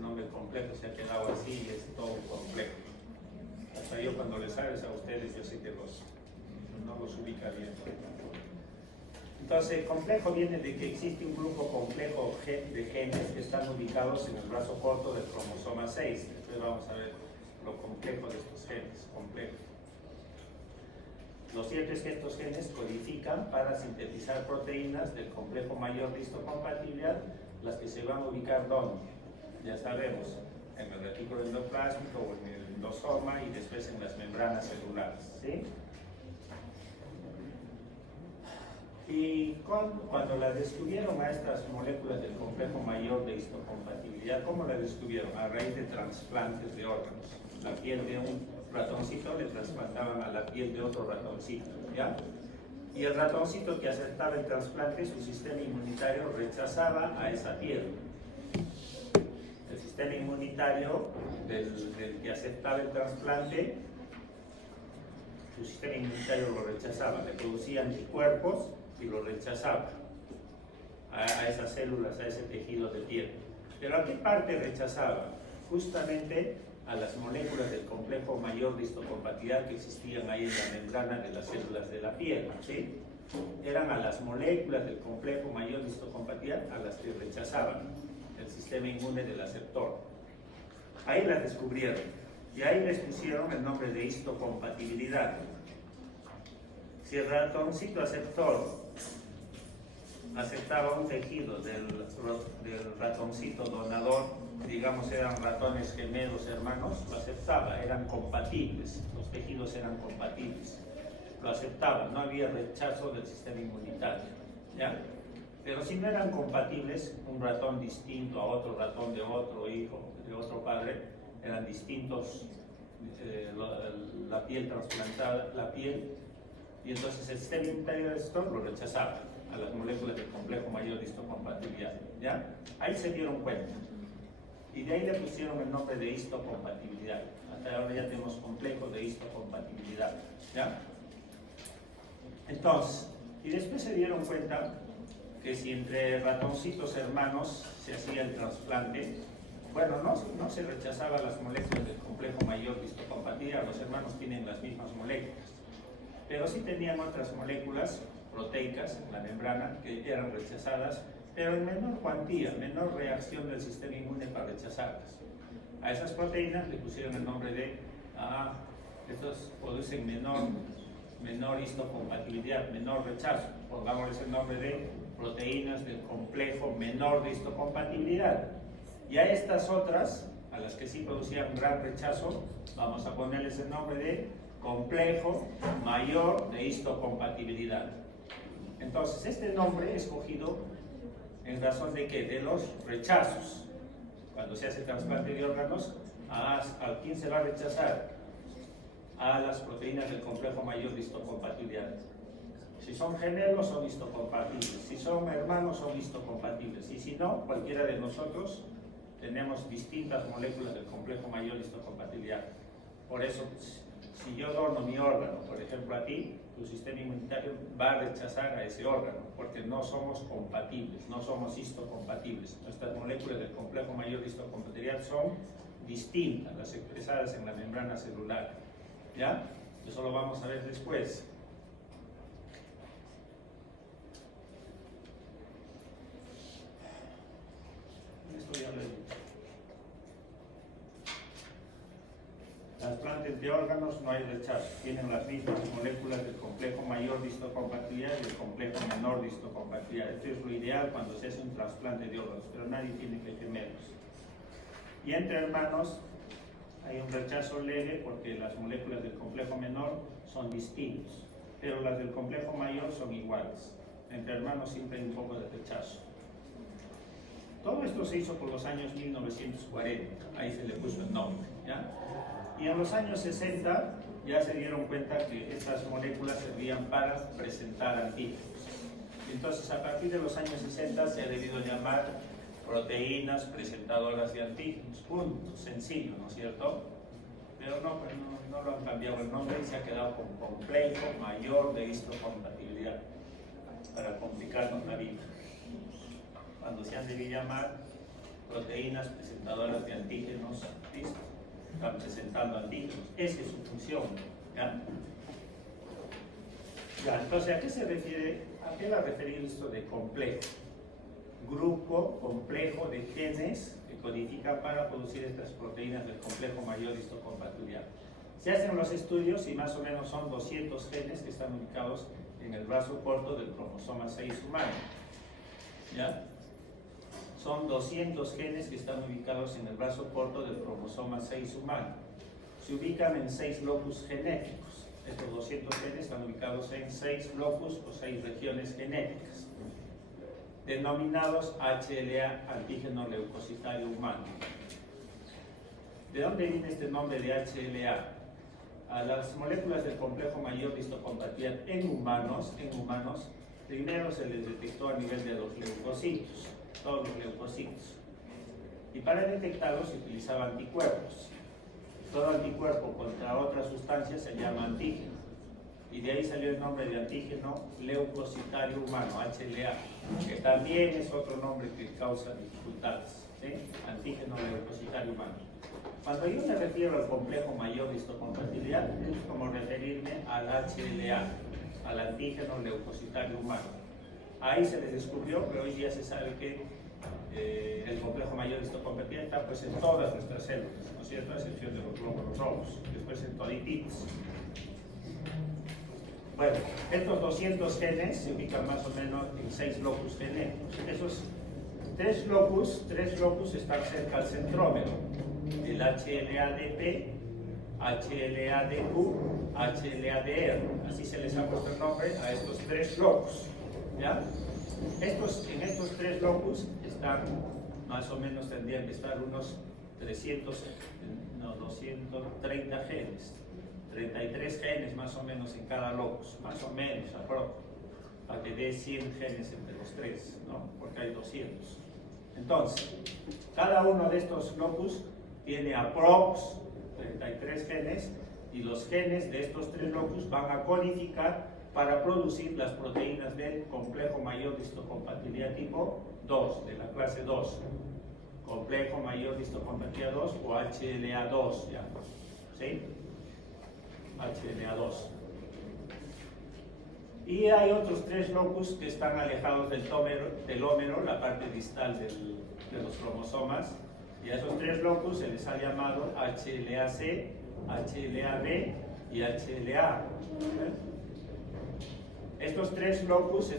nombre complejo, se ha quedado así y es todo complejo. Hasta yo cuando les hables a ustedes, yo sé que no los ubica bien. Entonces, complejo viene de que existe un grupo complejo de genes que están ubicados en el brazo corto del cromosoma 6. Después vamos a ver lo complejo de estos genes, complejo. Lo cierto es que estos genes codifican para sintetizar proteínas del complejo mayor de histocompatibilidad, las que se van a ubicar ¿dónde? Ya sabemos, en el retículo endoplásmico o en el endosoma y después en las membranas celulares, ¿sí? Y cuando la descubrieron a estas moléculas del complejo mayor de histocompatibilidad, ¿cómo la descubrieron? A raíz de trasplantes de órganos. La piel de un ratoncito le trasplantaban a la piel de otro ratoncito, ¿ya? Y el ratoncito que aceptaba el trasplante, su sistema inmunitario rechazaba a esa piel. El sistema inmunitario del que aceptaba el trasplante, su sistema inmunitario lo rechazaba, le producía anticuerpos y lo rechazaba a esas células, a ese tejido de piel. ¿Pero a qué parte rechazaba? Justamente a las moléculas del complejo mayor de histocompatibilidad que existían ahí en la membrana de las células de la piel, ¿sí? Eran a las moléculas del complejo mayor de histocompatibilidad a las que rechazaban el sistema inmune del aceptor. Ahí las descubrieron y ahí les pusieron el nombre de histocompatibilidad. Si el ratoncito aceptor aceptaba un tejido del ratoncito donador, digamos eran ratones gemelos hermanos, lo aceptaba, eran compatibles, los tejidos eran compatibles, lo aceptaban, no había rechazo del sistema inmunitario, ¿ya? Pero si no eran compatibles, un ratón distinto a otro ratón de otro hijo, de otro padre, eran distintos, la piel trasplantada, la piel, y entonces el sistema inmunitario de esto lo rechazaba a las moléculas del complejo mayor de histocompatibilidad, ¿ya? Ahí se dieron cuenta. Y de ahí le pusieron el nombre de histocompatibilidad. Hasta ahora ya tenemos complejo de histocompatibilidad, ¿ya? Entonces, y después se dieron cuenta que si entre ratoncitos hermanos se hacía el trasplante, bueno, no se rechazaba las moléculas del complejo mayor de histocompatibilidad, los hermanos tienen las mismas moléculas, pero sí tenían otras moléculas proteicas en la membrana que eran rechazadas, pero en menor cuantía, menor reacción del sistema inmune para rechazarlas. A esas proteínas le pusieron el nombre de, estos producen menor histocompatibilidad, menor rechazo, pongámosles el nombre de proteínas del complejo menor de histocompatibilidad. Y a estas otras, a las que sí producían gran rechazo, vamos a ponerles el nombre de complejo mayor de histocompatibilidad. Entonces, este nombre escogido en razón de que de los rechazos, cuando se hace trasplante de órganos, ¿a quién se va a rechazar? A las proteínas del complejo mayor de histocompatibilidad. Si son gemelos, son histocompatibles. Si son hermanos, son histocompatibles. Y si no, cualquiera de nosotros tenemos distintas moléculas del complejo mayor de histocompatibilidad. Por eso, si yo dono mi órgano, por ejemplo a ti, tu sistema inmunitario va a rechazar a ese órgano, porque no somos compatibles, no somos histocompatibles. Nuestras moléculas del complejo mayor de histocompatibilidad son distintas, las expresadas en la membrana celular. ¿Ya? Eso lo vamos a ver después. Esto ya lo he dicho. Trasplantes de órganos no hay rechazo. Tienen las mismas moléculas del complejo mayor de histocompatibilidad y del complejo menor de histocompatibilidad. Esto es lo ideal cuando se hace un trasplante de órganos, pero nadie tiene que gemelos. Y entre hermanos hay un rechazo leve porque las moléculas del complejo menor son distintos, pero las del complejo mayor son iguales. Entre hermanos siempre hay un poco de rechazo. Todo esto se hizo por los años 1940, ahí se le puso el nombre, ¿ya? Y en los años 60 ya se dieron cuenta que estas moléculas servían para presentar antígenos. Entonces, a partir de los años 60 se ha debido llamar proteínas presentadoras de antígenos, punto, sencillo, ¿no es cierto? Pero no, pues no lo han cambiado el nombre y se ha quedado con complejo mayor de histocompatibilidad para complicarnos la vida. Cuando se han debido llamar proteínas presentadoras de antígenos, ¿listo? Están presentando antígenos, esa es su función, ¿ya? Ya, entonces, ¿a qué se refiere? ¿A qué va a referir esto de complejo? Grupo complejo de genes que codifican para producir estas proteínas del complejo mayor de histocompatibilidad. Se hacen los estudios y más o menos son 200 genes que están ubicados en el brazo corto del cromosoma 6 humano. ¿Ya? Son 200 genes que están ubicados en el brazo corto del cromosoma 6 humano. Se ubican en 6 locus genéticos. Estos 200 genes están ubicados en 6 locus o 6 regiones genéticas, denominados HLA, antígeno leucocitario humano. ¿De dónde viene este nombre de HLA? A las moléculas del complejo mayor de histocompatibilidad en humanos, primero se les detectó a nivel de los leucocitos, todos los leucocitos. Y para detectarlos se utilizaba anticuerpos. Todo anticuerpo contra otra sustancia se llama antígeno. Y de ahí salió el nombre de antígeno leucocitario humano, HLA, que también es otro nombre que causa dificultades, ¿sí? Antígeno leucocitario humano. Cuando yo me refiero al complejo mayor de histocompatibilidad, es como referirme al HLA, al antígeno leucocitario humano. Ahí se les descubrió, pero hoy día se sabe que el complejo mayor de histocompatibilidad está pues en todas nuestras células, ¿no es cierto? A excepción de los glóbulos rojos, después en todititos. Bueno, estos 200 genes se ubican más o menos en 6 locus genéticos. Esos 3 locus están cerca al centrómero, el HLA-DP, HLA-DQ, HLA-DR. Así se les ha puesto el nombre a estos 3 locus, ¿ya? En estos 3 locus están, más o menos tendrían que estar unos 230 genes. 33 genes más o menos en cada locus, más o menos, para que dé 100 genes entre los 3, ¿no? Porque hay 200. Entonces, cada uno de estos locus tiene aprox 33 genes y los genes de estos 3 locus van a codificar para producir las proteínas del complejo mayor de histocompatibilidad tipo 2, de la clase 2. Complejo mayor de histocompatibilidad 2 o HLA2, ¿ya? ¿Sí? HLA2. Y hay otros 3 locus que están alejados del telómero, la parte distal de los cromosomas, y a esos 3 locus se les ha llamado HLA-C, HLA-B y HLA. Estos tres locus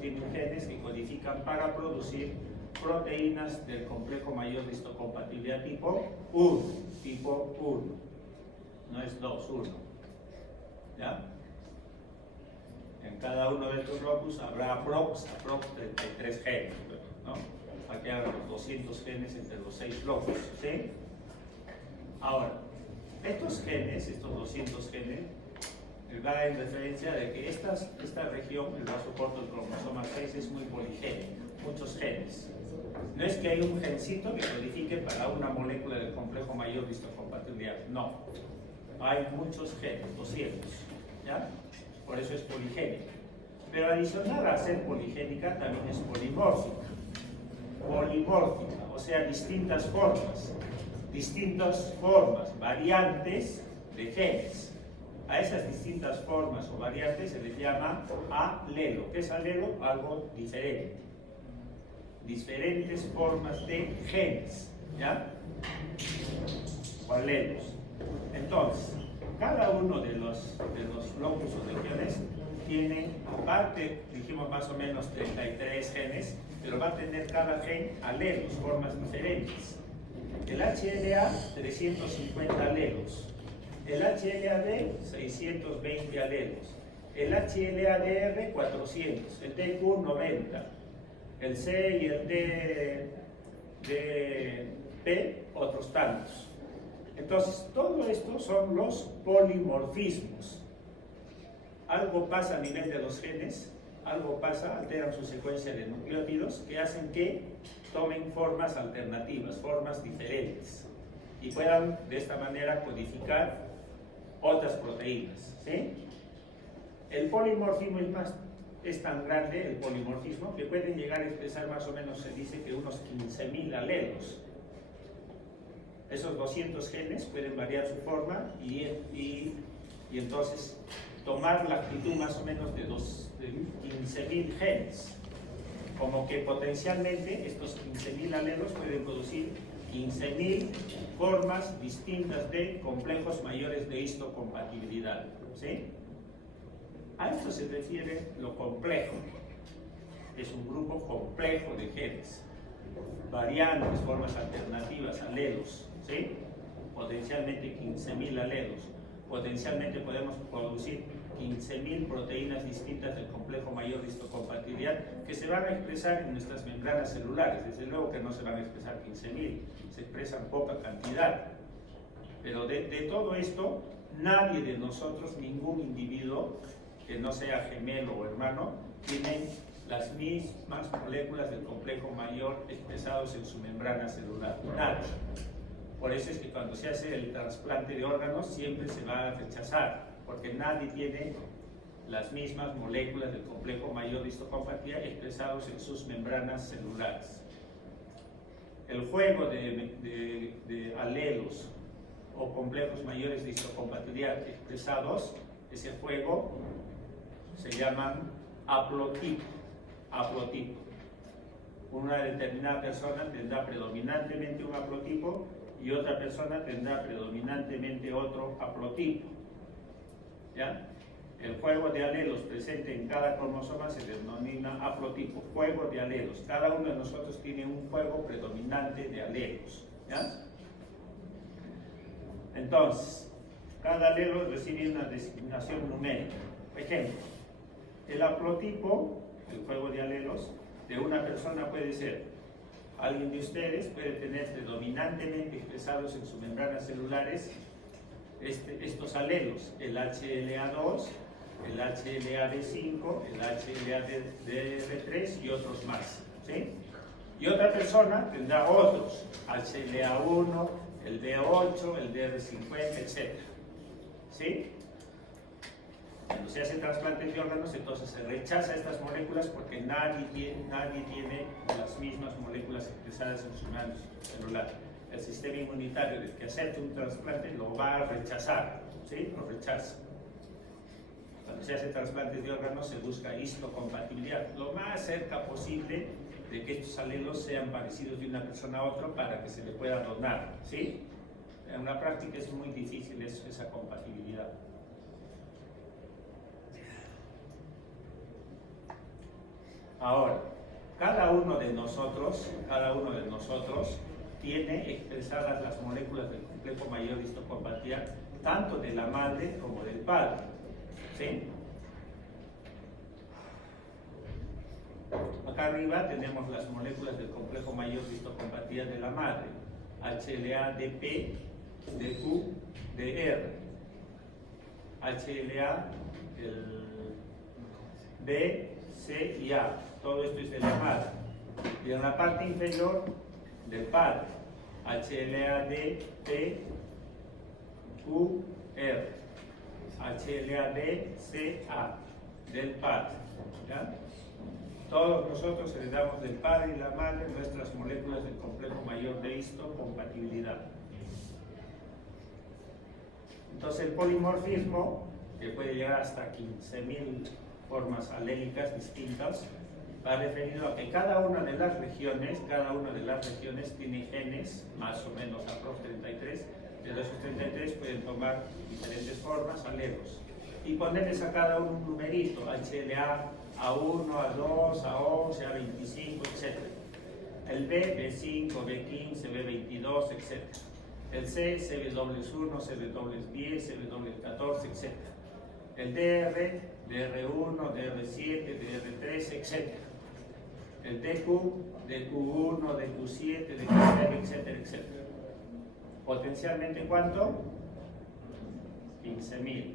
tienen genes que codifican para producir proteínas del complejo mayor de histocompatibilidad tipo 1, no es 2, 1. ¿Ya? En cada uno de estos locus habrá aprox 33 genes, ¿no? Aquí habrá los 200 genes entre los 6 locus, ¿sí? Ahora, estos 200 genes, da en referencia de que esta región, el brazo corto del cromosoma 6, es muy poligénica, muchos genes. No es que hay un gencito que codifique para una molécula del complejo mayor de histocompatibilidad, no. Hay muchos genes, 200, ¿ya? Por eso es poligénica. Pero adicional a ser poligénica, también es polimórfica. O sea, distintas formas, variantes de genes. A esas distintas formas o variantes se les llama alelo. ¿Qué es alelo? Algo diferente. diferentes formas de genes, ¿ya? O alelos. Entonces, cada uno de los locus o regiones tiene, aparte, dijimos más o menos 33 genes, pero va a tener cada gen alelos, formas diferentes. El HLA, 350 alelos. El HLA-D, 620 alelos. El HLA-DR, 400. El DQ, 90. El C y el DP, otros tantos. Entonces, todo esto son los polimorfismos. Algo pasa a nivel de los genes, algo pasa, alteran su secuencia de nucleótidos que hacen que tomen formas alternativas, formas diferentes y puedan de esta manera codificar otras proteínas, ¿sí? El polimorfismo es tan grande, el polimorfismo, que pueden llegar a expresar más o menos, se dice que unos 15.000 alelos. Esos 200 genes pueden variar su forma y entonces tomar la actitud más o menos de 15.000 genes. Como que potencialmente estos 15.000 alelos pueden producir 15.000 formas distintas de complejos mayores de histocompatibilidad, ¿sí? A esto se refiere lo complejo. Es un grupo complejo de genes, variantes, formas alternativas, alelos, ¿sí? Potencialmente 15.000 alelos. Potencialmente podemos producir 15.000 proteínas distintas del complejo mayor de histocompatibilidad que se van a expresar en nuestras membranas celulares. Desde luego que no se van a expresar 15.000, se expresan poca cantidad. Pero de todo esto, nadie de nosotros, ningún individuo que no sea gemelo o hermano, tiene las mismas moléculas del complejo mayor expresados en su membrana celular. Nadie. Por eso es que cuando se hace el trasplante de órganos siempre se va a rechazar, porque nadie tiene las mismas moléculas del complejo mayor de histocompatibilidad expresados en sus membranas celulares. El juego de alelos o complejos mayores de histocompatibilidad expresados, ese juego se llaman haplotipo. Haplotipo. Una determinada persona tendrá predominantemente un haplotipo y otra persona tendrá predominantemente otro haplotipo. ¿Ya? El juego de alelos presente en cada cromosoma se denomina haplotipo, juego de alelos. Cada uno de nosotros tiene un juego predominante de alelos. ¿Ya? Entonces, cada alelo recibe una designación numérica. Ejemplo, el haplotipo, el juego de alelos, de una persona puede ser: alguien de ustedes puede tener predominantemente expresados en sus membranas celulares estos alelos, el HLA2, el HLA-D5, el HLA-DR3 y otros más, ¿sí? Y otra persona tendrá otros, HLA1, el D8, el DR50, etc. ¿Sí? Cuando se hace trasplantes de órganos, entonces se rechaza estas moléculas porque nadie tiene las mismas moléculas expresadas en su membrana celular. El sistema inmunitario del que acepta un trasplante lo va a rechazar, ¿sí? Lo rechaza. Cuando se hace trasplantes de órganos se busca histocompatibilidad, lo más cerca posible de que estos alelos sean parecidos de una persona a otra para que se le pueda donar, ¿sí? En la práctica es muy difícil esa compatibilidad. Ahora, cada uno de nosotros tiene expresadas las moléculas del complejo mayor de histocompatibilidad tanto de la madre como del padre, ¿sí? Acá arriba tenemos las moléculas del complejo mayor de histocompatibilidad de la madre: HLA, DP, DQ, DR, HLA, el B, C y A. Todo esto es de la madre. Y en la parte inferior del padre: HLA-D, P, Q, R, HLA-D, C, A, del padre. ¿Ya? Todos nosotros heredamos del padre y la madre nuestras moléculas del complejo mayor de histocompatibilidad. Entonces el polimorfismo, que puede llegar hasta 15.000 formas alélicas distintas, va referido a que cada una de las regiones tiene genes, más o menos aproximadamente 33, pero esos 33 pueden tomar diferentes formas, alelos, y ponerles a cada uno un numerito, HLA, A1, A2, A11, A25, etc. El B, B5, B15, B22, etc. El C, CW1, CW10, CW14, etc. El DR, DR1, DR7, DR3, etc. El DQ, DQ1, DQ7, DQ0, etcétera, etcétera. Potencialmente, ¿cuánto? 15.000.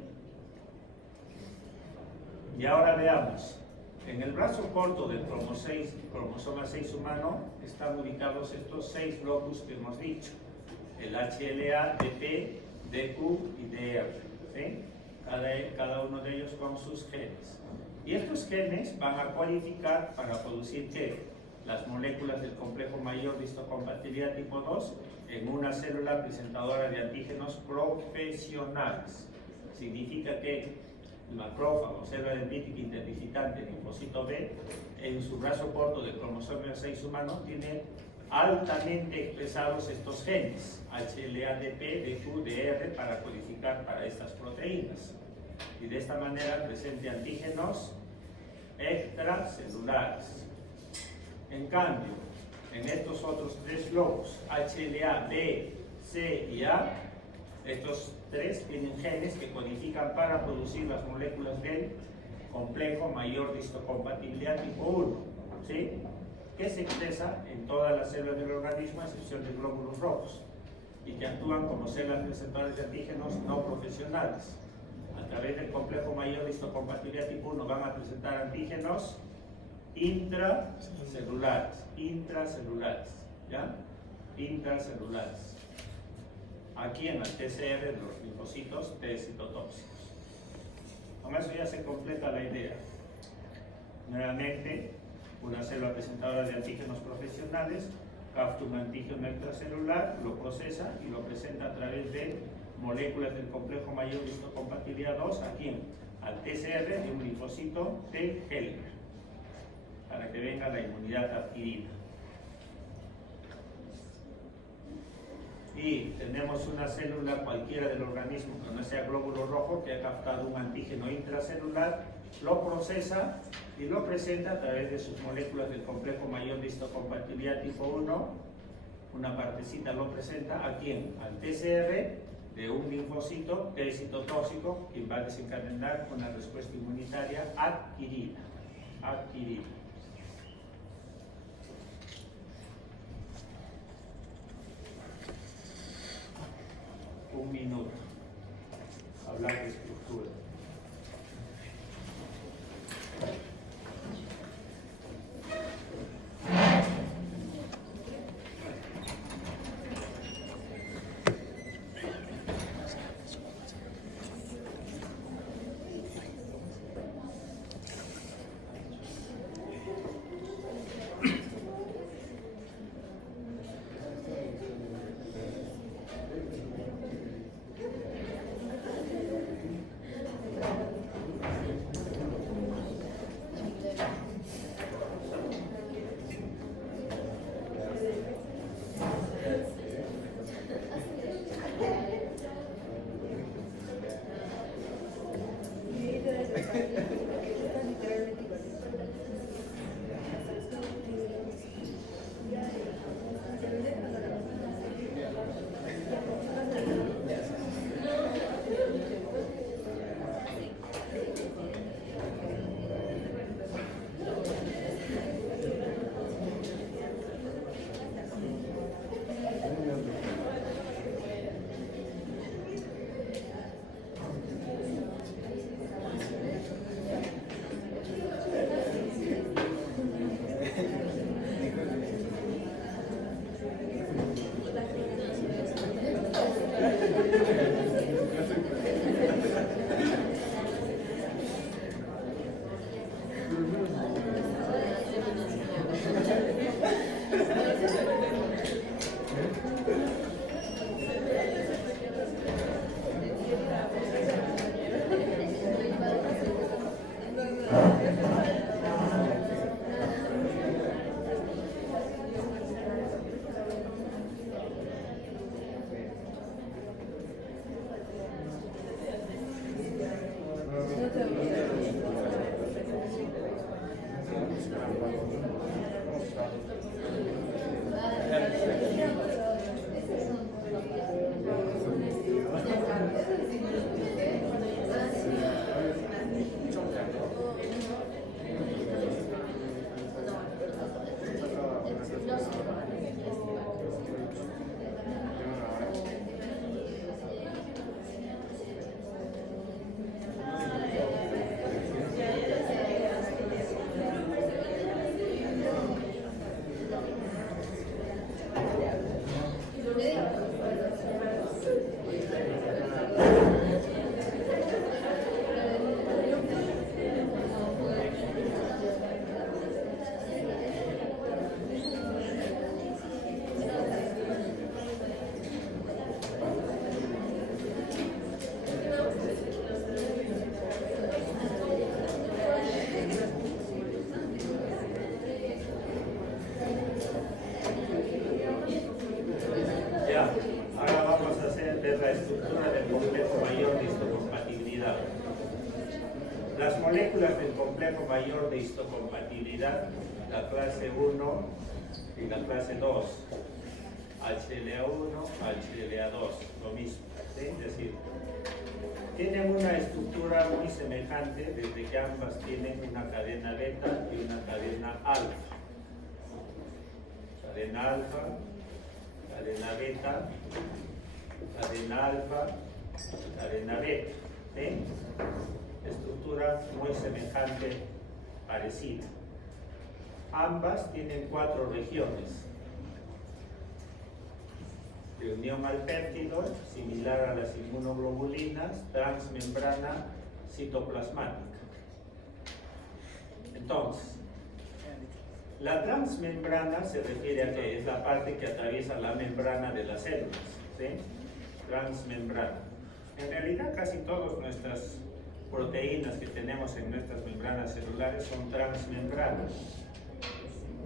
Y ahora veamos. En el brazo corto del cromosoma 6 humano están ubicados estos 6 locus que hemos dicho. El HLA, DP, DQ y DR. ¿Sí? Cada uno de ellos con sus genes. Y estos genes van a cualificar para producir ¿qué? Las moléculas del complejo mayor de histocompatibilidad tipo 2 en una célula presentadora de antígenos profesionales. Significa que el macrófago, célula dendrítica interdigitante, linfocito B, en su brazo corto del cromosoma 6 humano, tiene altamente expresados estos genes, HLA, DP, DQ, DR, para codificar para estas proteínas. Y de esta manera presente antígenos extracelulares. En cambio, en estos otros 3 locus, HLA, B, C y A, estos 3 tienen genes que codifican para producir las moléculas del complejo mayor de histocompatibilidad tipo 1, ¿sí? Que se expresa en todas las células del organismo a excepción de glóbulos rojos y que actúan como células receptoras de antígenos no profesionales. A través del complejo mayor de histocompatibilidad tipo 1 van a presentar antígenos intracelulares, ¿ya? Intracelulares. Aquí en el TCR de los linfocitos T citotóxicos. Con eso ya se completa la idea. Nuevamente, una célula presentadora de antígenos profesionales capta un antígeno extracelular, lo procesa y lo presenta a través de moléculas del complejo mayor de histocompatibilidad 2 aquí al TCR de un linfocito T Helper para que venga la inmunidad adquirida. Y tenemos una célula cualquiera del organismo que no sea glóbulo rojo que ha captado un antígeno intracelular, lo procesa y lo presenta a través de sus moléculas del complejo mayor de histocompatibilidad tipo 1. Una partecita lo presenta a quién? Al TCR de un linfocito T citotóxico que va a desencadenar una respuesta inmunitaria adquirida. Un minuto. Hablar de estructura. estructura del complejo mayor de histocompatibilidad. Las moléculas del complejo mayor de histocompatibilidad, la clase 1 y la clase 2, HLA1, HLA2, lo mismo, ¿sí? Es decir, tienen una estructura muy semejante desde que ambas tienen una cadena beta y una cadena alfa. Cadena alfa, cadena beta, cadena alfa, cadena beta, ¿sí? Estructura muy semejante, parecida. Ambas tienen 4 regiones de unión al péptido, similar a las inmunoglobulinas, transmembrana citoplasmática. Entonces, la transmembrana se refiere a que es la parte que atraviesa la membrana de las células, ¿sí? Transmembrana. En realidad casi todas nuestras proteínas que tenemos en nuestras membranas celulares son transmembranas.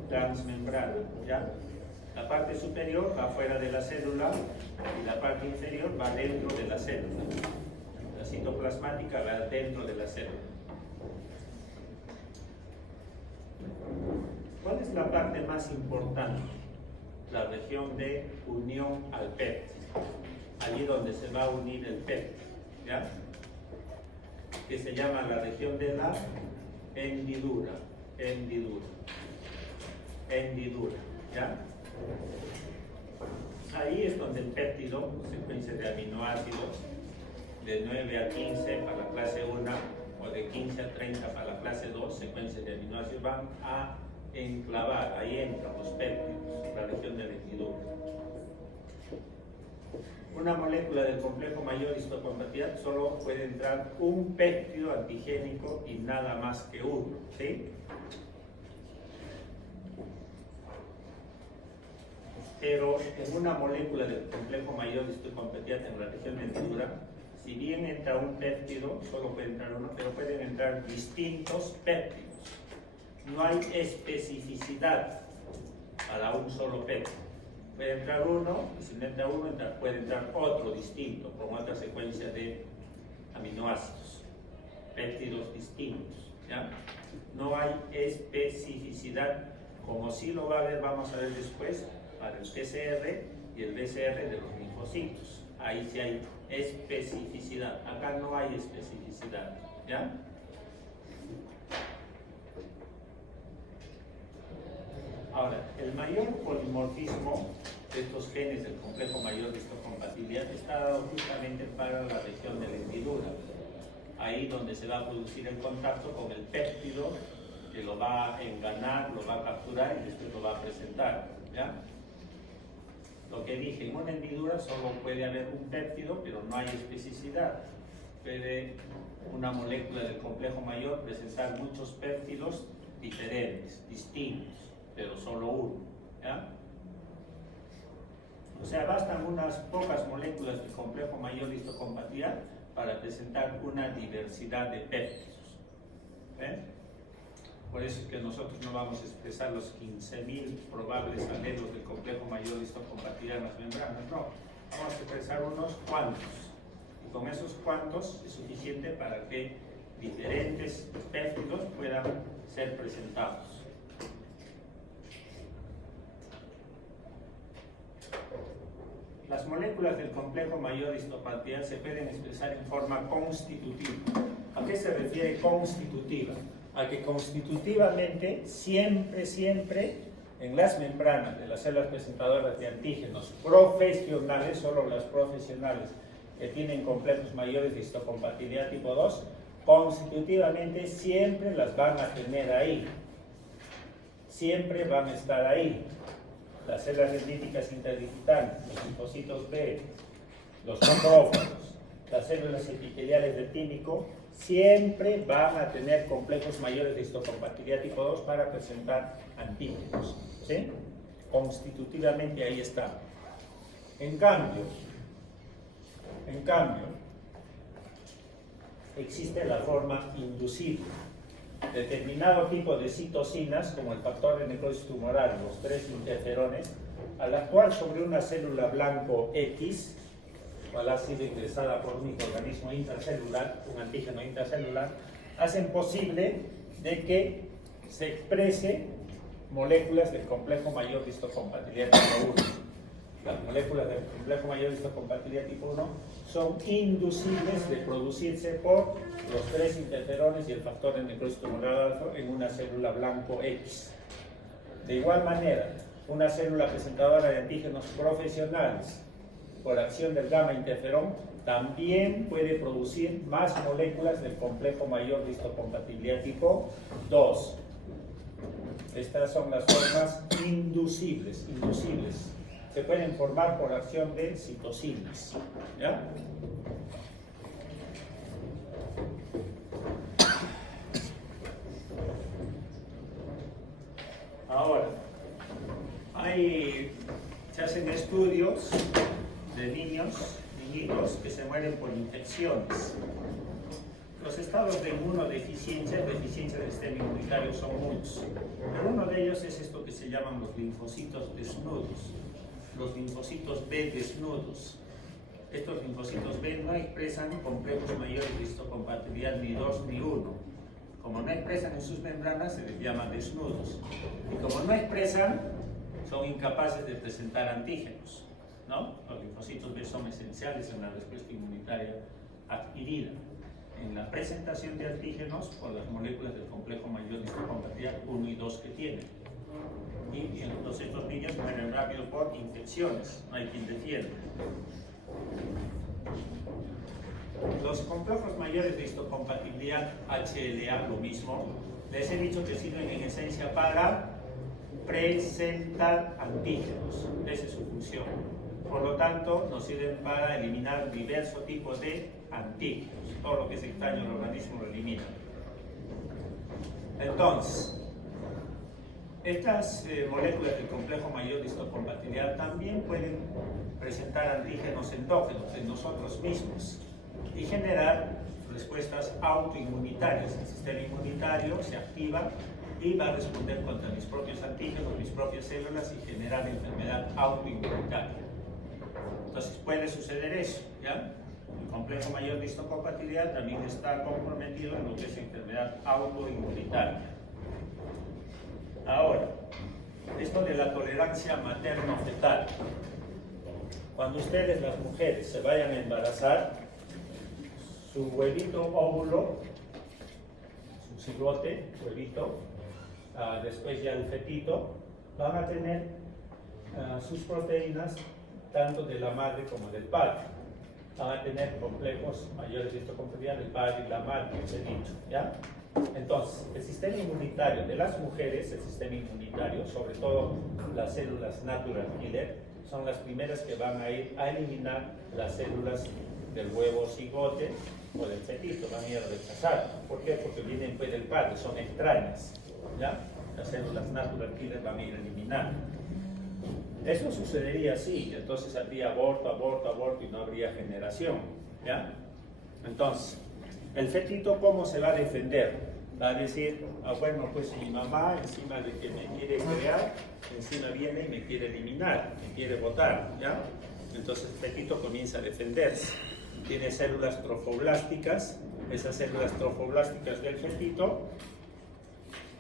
Transmembrana, ¿ya? La parte superior va fuera de la célula y la parte inferior va dentro de la célula. La citoplasmática va dentro de la célula. ¿Cuál es la parte más importante? La región de unión al péptido. Allí donde se va a unir el péptido, ¿ya? Que se llama la región de la hendidura. Hendidura. Hendidura, ¿ya? Ahí es donde el péptido, secuencia de aminoácidos, de 9 a 15 para la clase 1 o de 15 a 30 para la clase 2, secuencias de aminoácidos van a enclavar, ahí entran los péptidos, la región de la hendidura. Una molécula del complejo mayor de histocompatibilidad solo puede entrar un péptido antigénico y nada más que uno, ¿sí? Pero en una molécula del complejo mayor de histocompatibilidad en la región de hendidura, si bien entra un péptido, solo puede entrar uno, pero pueden entrar distintos péptidos. No hay especificidad para un solo péptido. Puede entrar uno, y si no entra uno, puede entrar otro distinto, con otra secuencia de aminoácidos, péptidos distintos, ¿ya? No hay especificidad, como sí lo va a ver, vamos a ver después, para el PCR y el BCR de los linfocitos. Ahí sí hay especificidad, acá no hay especificidad, ¿ya? Ahora, el mayor polimorfismo de estos genes del complejo mayor de histocompatibilidad está dado justamente para la región de la hendidura, ahí donde se va a producir el contacto con el péptido que lo va a enganar, lo va a capturar y después lo va a presentar, ¿ya? Lo que dije, en una hendidura solo puede haber un péptido, pero no hay especificidad. Puede una molécula del complejo mayor presentar muchos péptidos diferentes, distintos, pero solo uno, ¿ya? O sea, bastan unas pocas moléculas del complejo mayor de histocompatibilidad para presentar una diversidad de péptidos. ¿Ven? Por eso es que nosotros no vamos a expresar los 15.000 probables alelos del complejo mayor de histocompatibilidad en las membranas, no. Vamos a expresar unos cuantos. Y con esos cuantos es suficiente para que diferentes péptidos puedan ser presentados. Las moléculas del complejo mayor de histocompatibilidad se pueden expresar en forma constitutiva. ¿A qué se refiere constitutiva? A que constitutivamente siempre en las membranas de las células presentadoras de antígenos profesionales, solo las profesionales que tienen complejos mayores de histocompatibilidad tipo 2, constitutivamente siempre las van a tener ahí, siempre van a estar ahí. Las células dendríticas interdigitales, los linfocitos B, los macrófagos, las células epiteliales del tímico, siempre van a tener complejos mayores de histocompatibilidad tipo 2 para presentar antígenos, ¿sí? Constitutivamente ahí está. En cambio, existe la forma inducida. Determinado tipo de citocinas, como el factor de necrosis tumoral, los 3 interferones, al actuar sobre una célula blanco X, cual ha sido ingresada por un microorganismo intracelular, un antígeno intracelular, hacen posible de que se exprese moléculas del complejo mayor de histocompatibilidad tipo 1. Las moléculas del complejo mayor de histocompatibilidad tipo 1 son inducibles de producirse por los 3 interferones y el factor de necrosis tumoral alfa en una célula blanco X. De igual manera, una célula presentadora de antígenos profesionales por acción del gamma interferón también puede producir más moléculas del complejo mayor de histocompatibilidad tipo 2. Estas son las formas inducibles. Se pueden formar por acción de citocinas. ¿Ya? Ahora, se hacen estudios de niñitos que se mueren por infecciones. Los estados de inmunodeficiencia, deficiencia del sistema inmunitario son muchos, pero uno de ellos es esto que se llaman los linfocitos desnudos, los linfocitos B desnudos. Estos linfocitos B no expresan complejos mayores de histocompatibilidad ni 2 ni 1. Como no expresan en sus membranas, se les llama desnudos. Y como no expresan, son incapaces de presentar antígenos, ¿no? Los linfocitos B son esenciales en la respuesta inmunitaria adquirida, en la presentación de antígenos por las moléculas del complejo mayor de histocompatibilidad 1 y 2 que tienen. Y entonces estos niños mueren rápido por infecciones, no hay quien defienda. Los complejos mayores de histocompatibilidad HLA, lo mismo, les he dicho que sirven en esencia para presentar antígenos, esa es su función. Por lo tanto, nos sirven para eliminar diversos tipos de antígenos. Todo lo que es extraño al organismo lo elimina. Entonces, estas moléculas del complejo mayor de histocompatibilidad también pueden presentar antígenos endógenos en nosotros mismos y generar respuestas autoinmunitarias. El sistema inmunitario se activa y va a responder contra mis propios antígenos, mis propias células y generar enfermedad autoinmunitaria. Entonces puede suceder eso, ¿ya? El complejo mayor de histocompatibilidad también está comprometido en lo que es enfermedad autoinmunitaria. Ahora, esto de la tolerancia materno-fetal. Cuando ustedes, las mujeres, se vayan a embarazar, su huevito óvulo, su cigote, huevito, después ya el fetito, van a tener sus proteínas tanto de la madre como del padre. Van a tener complejos mayores de histocompatibilidad del padre y la madre, les he dicho, ¿ya? Entonces, el sistema inmunitario de las mujeres, el sistema inmunitario, sobre todo las células natural killer, son las primeras que van a ir a eliminar las células del huevo cigote o del fetito, van a ir a rechazar. ¿Por qué? Porque vienen pues del padre, son extrañas, ¿ya? Las células natural killer van a ir a eliminar. Eso sucedería así, entonces habría aborto y no habría generación, ¿ya? Entonces, el fetito, ¿cómo se va a defender? Va a decir, bueno, pues mi mamá, encima de que me quiere crear, encima viene y me quiere eliminar, me quiere botar, ¿ya? Entonces el fetito comienza a defenderse. Tiene células trofoblásticas, esas células trofoblásticas del fetito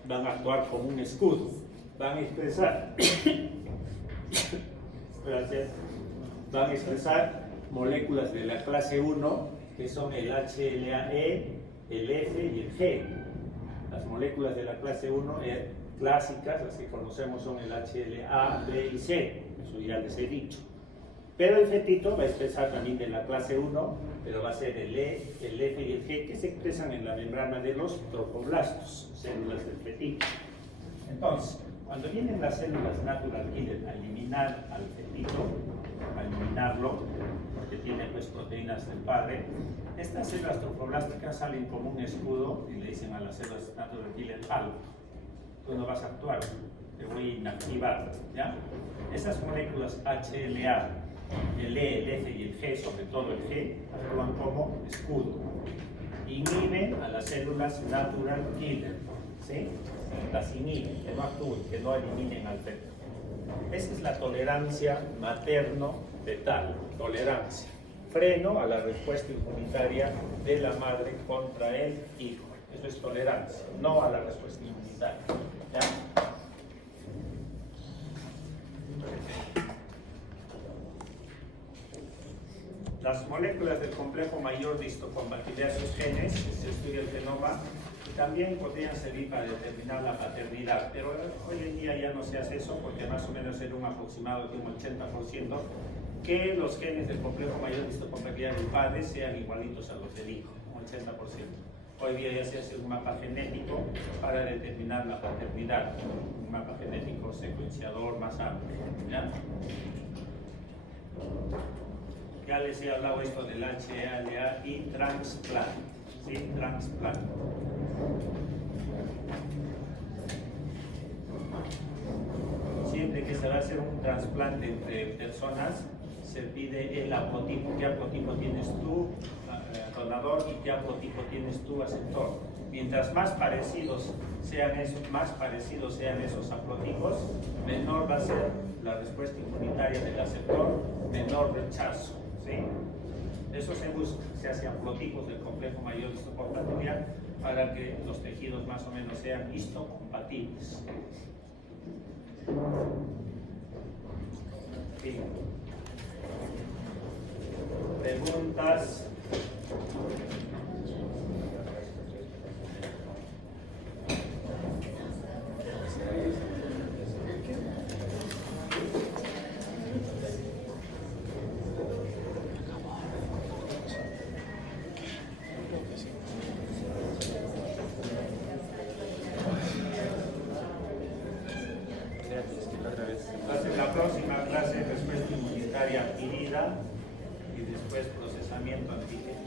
van a actuar como un escudo, van a expresar, van a expresar moléculas de la clase 1, que son el HLA-E, el F y el G. Las moléculas de la clase 1 clásicas, las que conocemos, son el HLA, B y C, eso ya les he dicho. Pero el fetito va a expresar también de la clase 1, pero va a ser el E, el F y el G, que se expresan en la membrana de los tropoblastos, células del fetito. Entonces, cuando vienen las células natural killer a eliminar al fetito, a eliminarlo, porque tiene pues proteínas del padre, estas células trofoblásticas salen como un escudo y le dicen a las células natural killer algo. Tú no vas a actuar, te voy a inactivar, ¿ya? Esas moléculas HLA, el E, el F y el G, sobre todo el G, actúan como escudo. Inhiben a las células natural killer, ¿sí? Las inhiben, que no actúen, que no eliminen al feto. Esa es la tolerancia materno-fetal, tolerancia. freno a la respuesta inmunitaria de la madre contra el hijo. Eso es tolerancia, no a la respuesta inmunitaria. ¿Ya? Las moléculas del complejo mayor de histocompatibilidad de sus genes, se estudia el genoma, y también podrían servir para determinar la paternidad, pero hoy en día ya no se hace eso porque más o menos era un aproximado de un 80% que los genes del complejo mayor de histocompatibilidad del padre sean igualitos a los del hijo, un 80%. Hoy día ya se hace un mapa genético para determinar la paternidad, un mapa genético secuenciador más amplio. ¿Ya? Ya les he hablado esto del HLA y trasplante. ¿Sí? Trasplante. Siempre que se va a hacer un trasplante entre personas, se pide el haplotipo. ¿Qué haplotipo tienes tú, donador, y qué haplotipo tienes tú, aceptor? Mientras más parecidos sean esos haplotipos, menor va a ser la respuesta inmunitaria del aceptor, menor rechazo. ¿Sí? Eso se busca, se hace haplotipos del complejo mayor de histocompatibilidad para que los tejidos más o menos sean histocompatibles. Sí. Preguntas. Entonces, la próxima clase es respuesta inmunitaria adquirida y después procesamiento antígeno.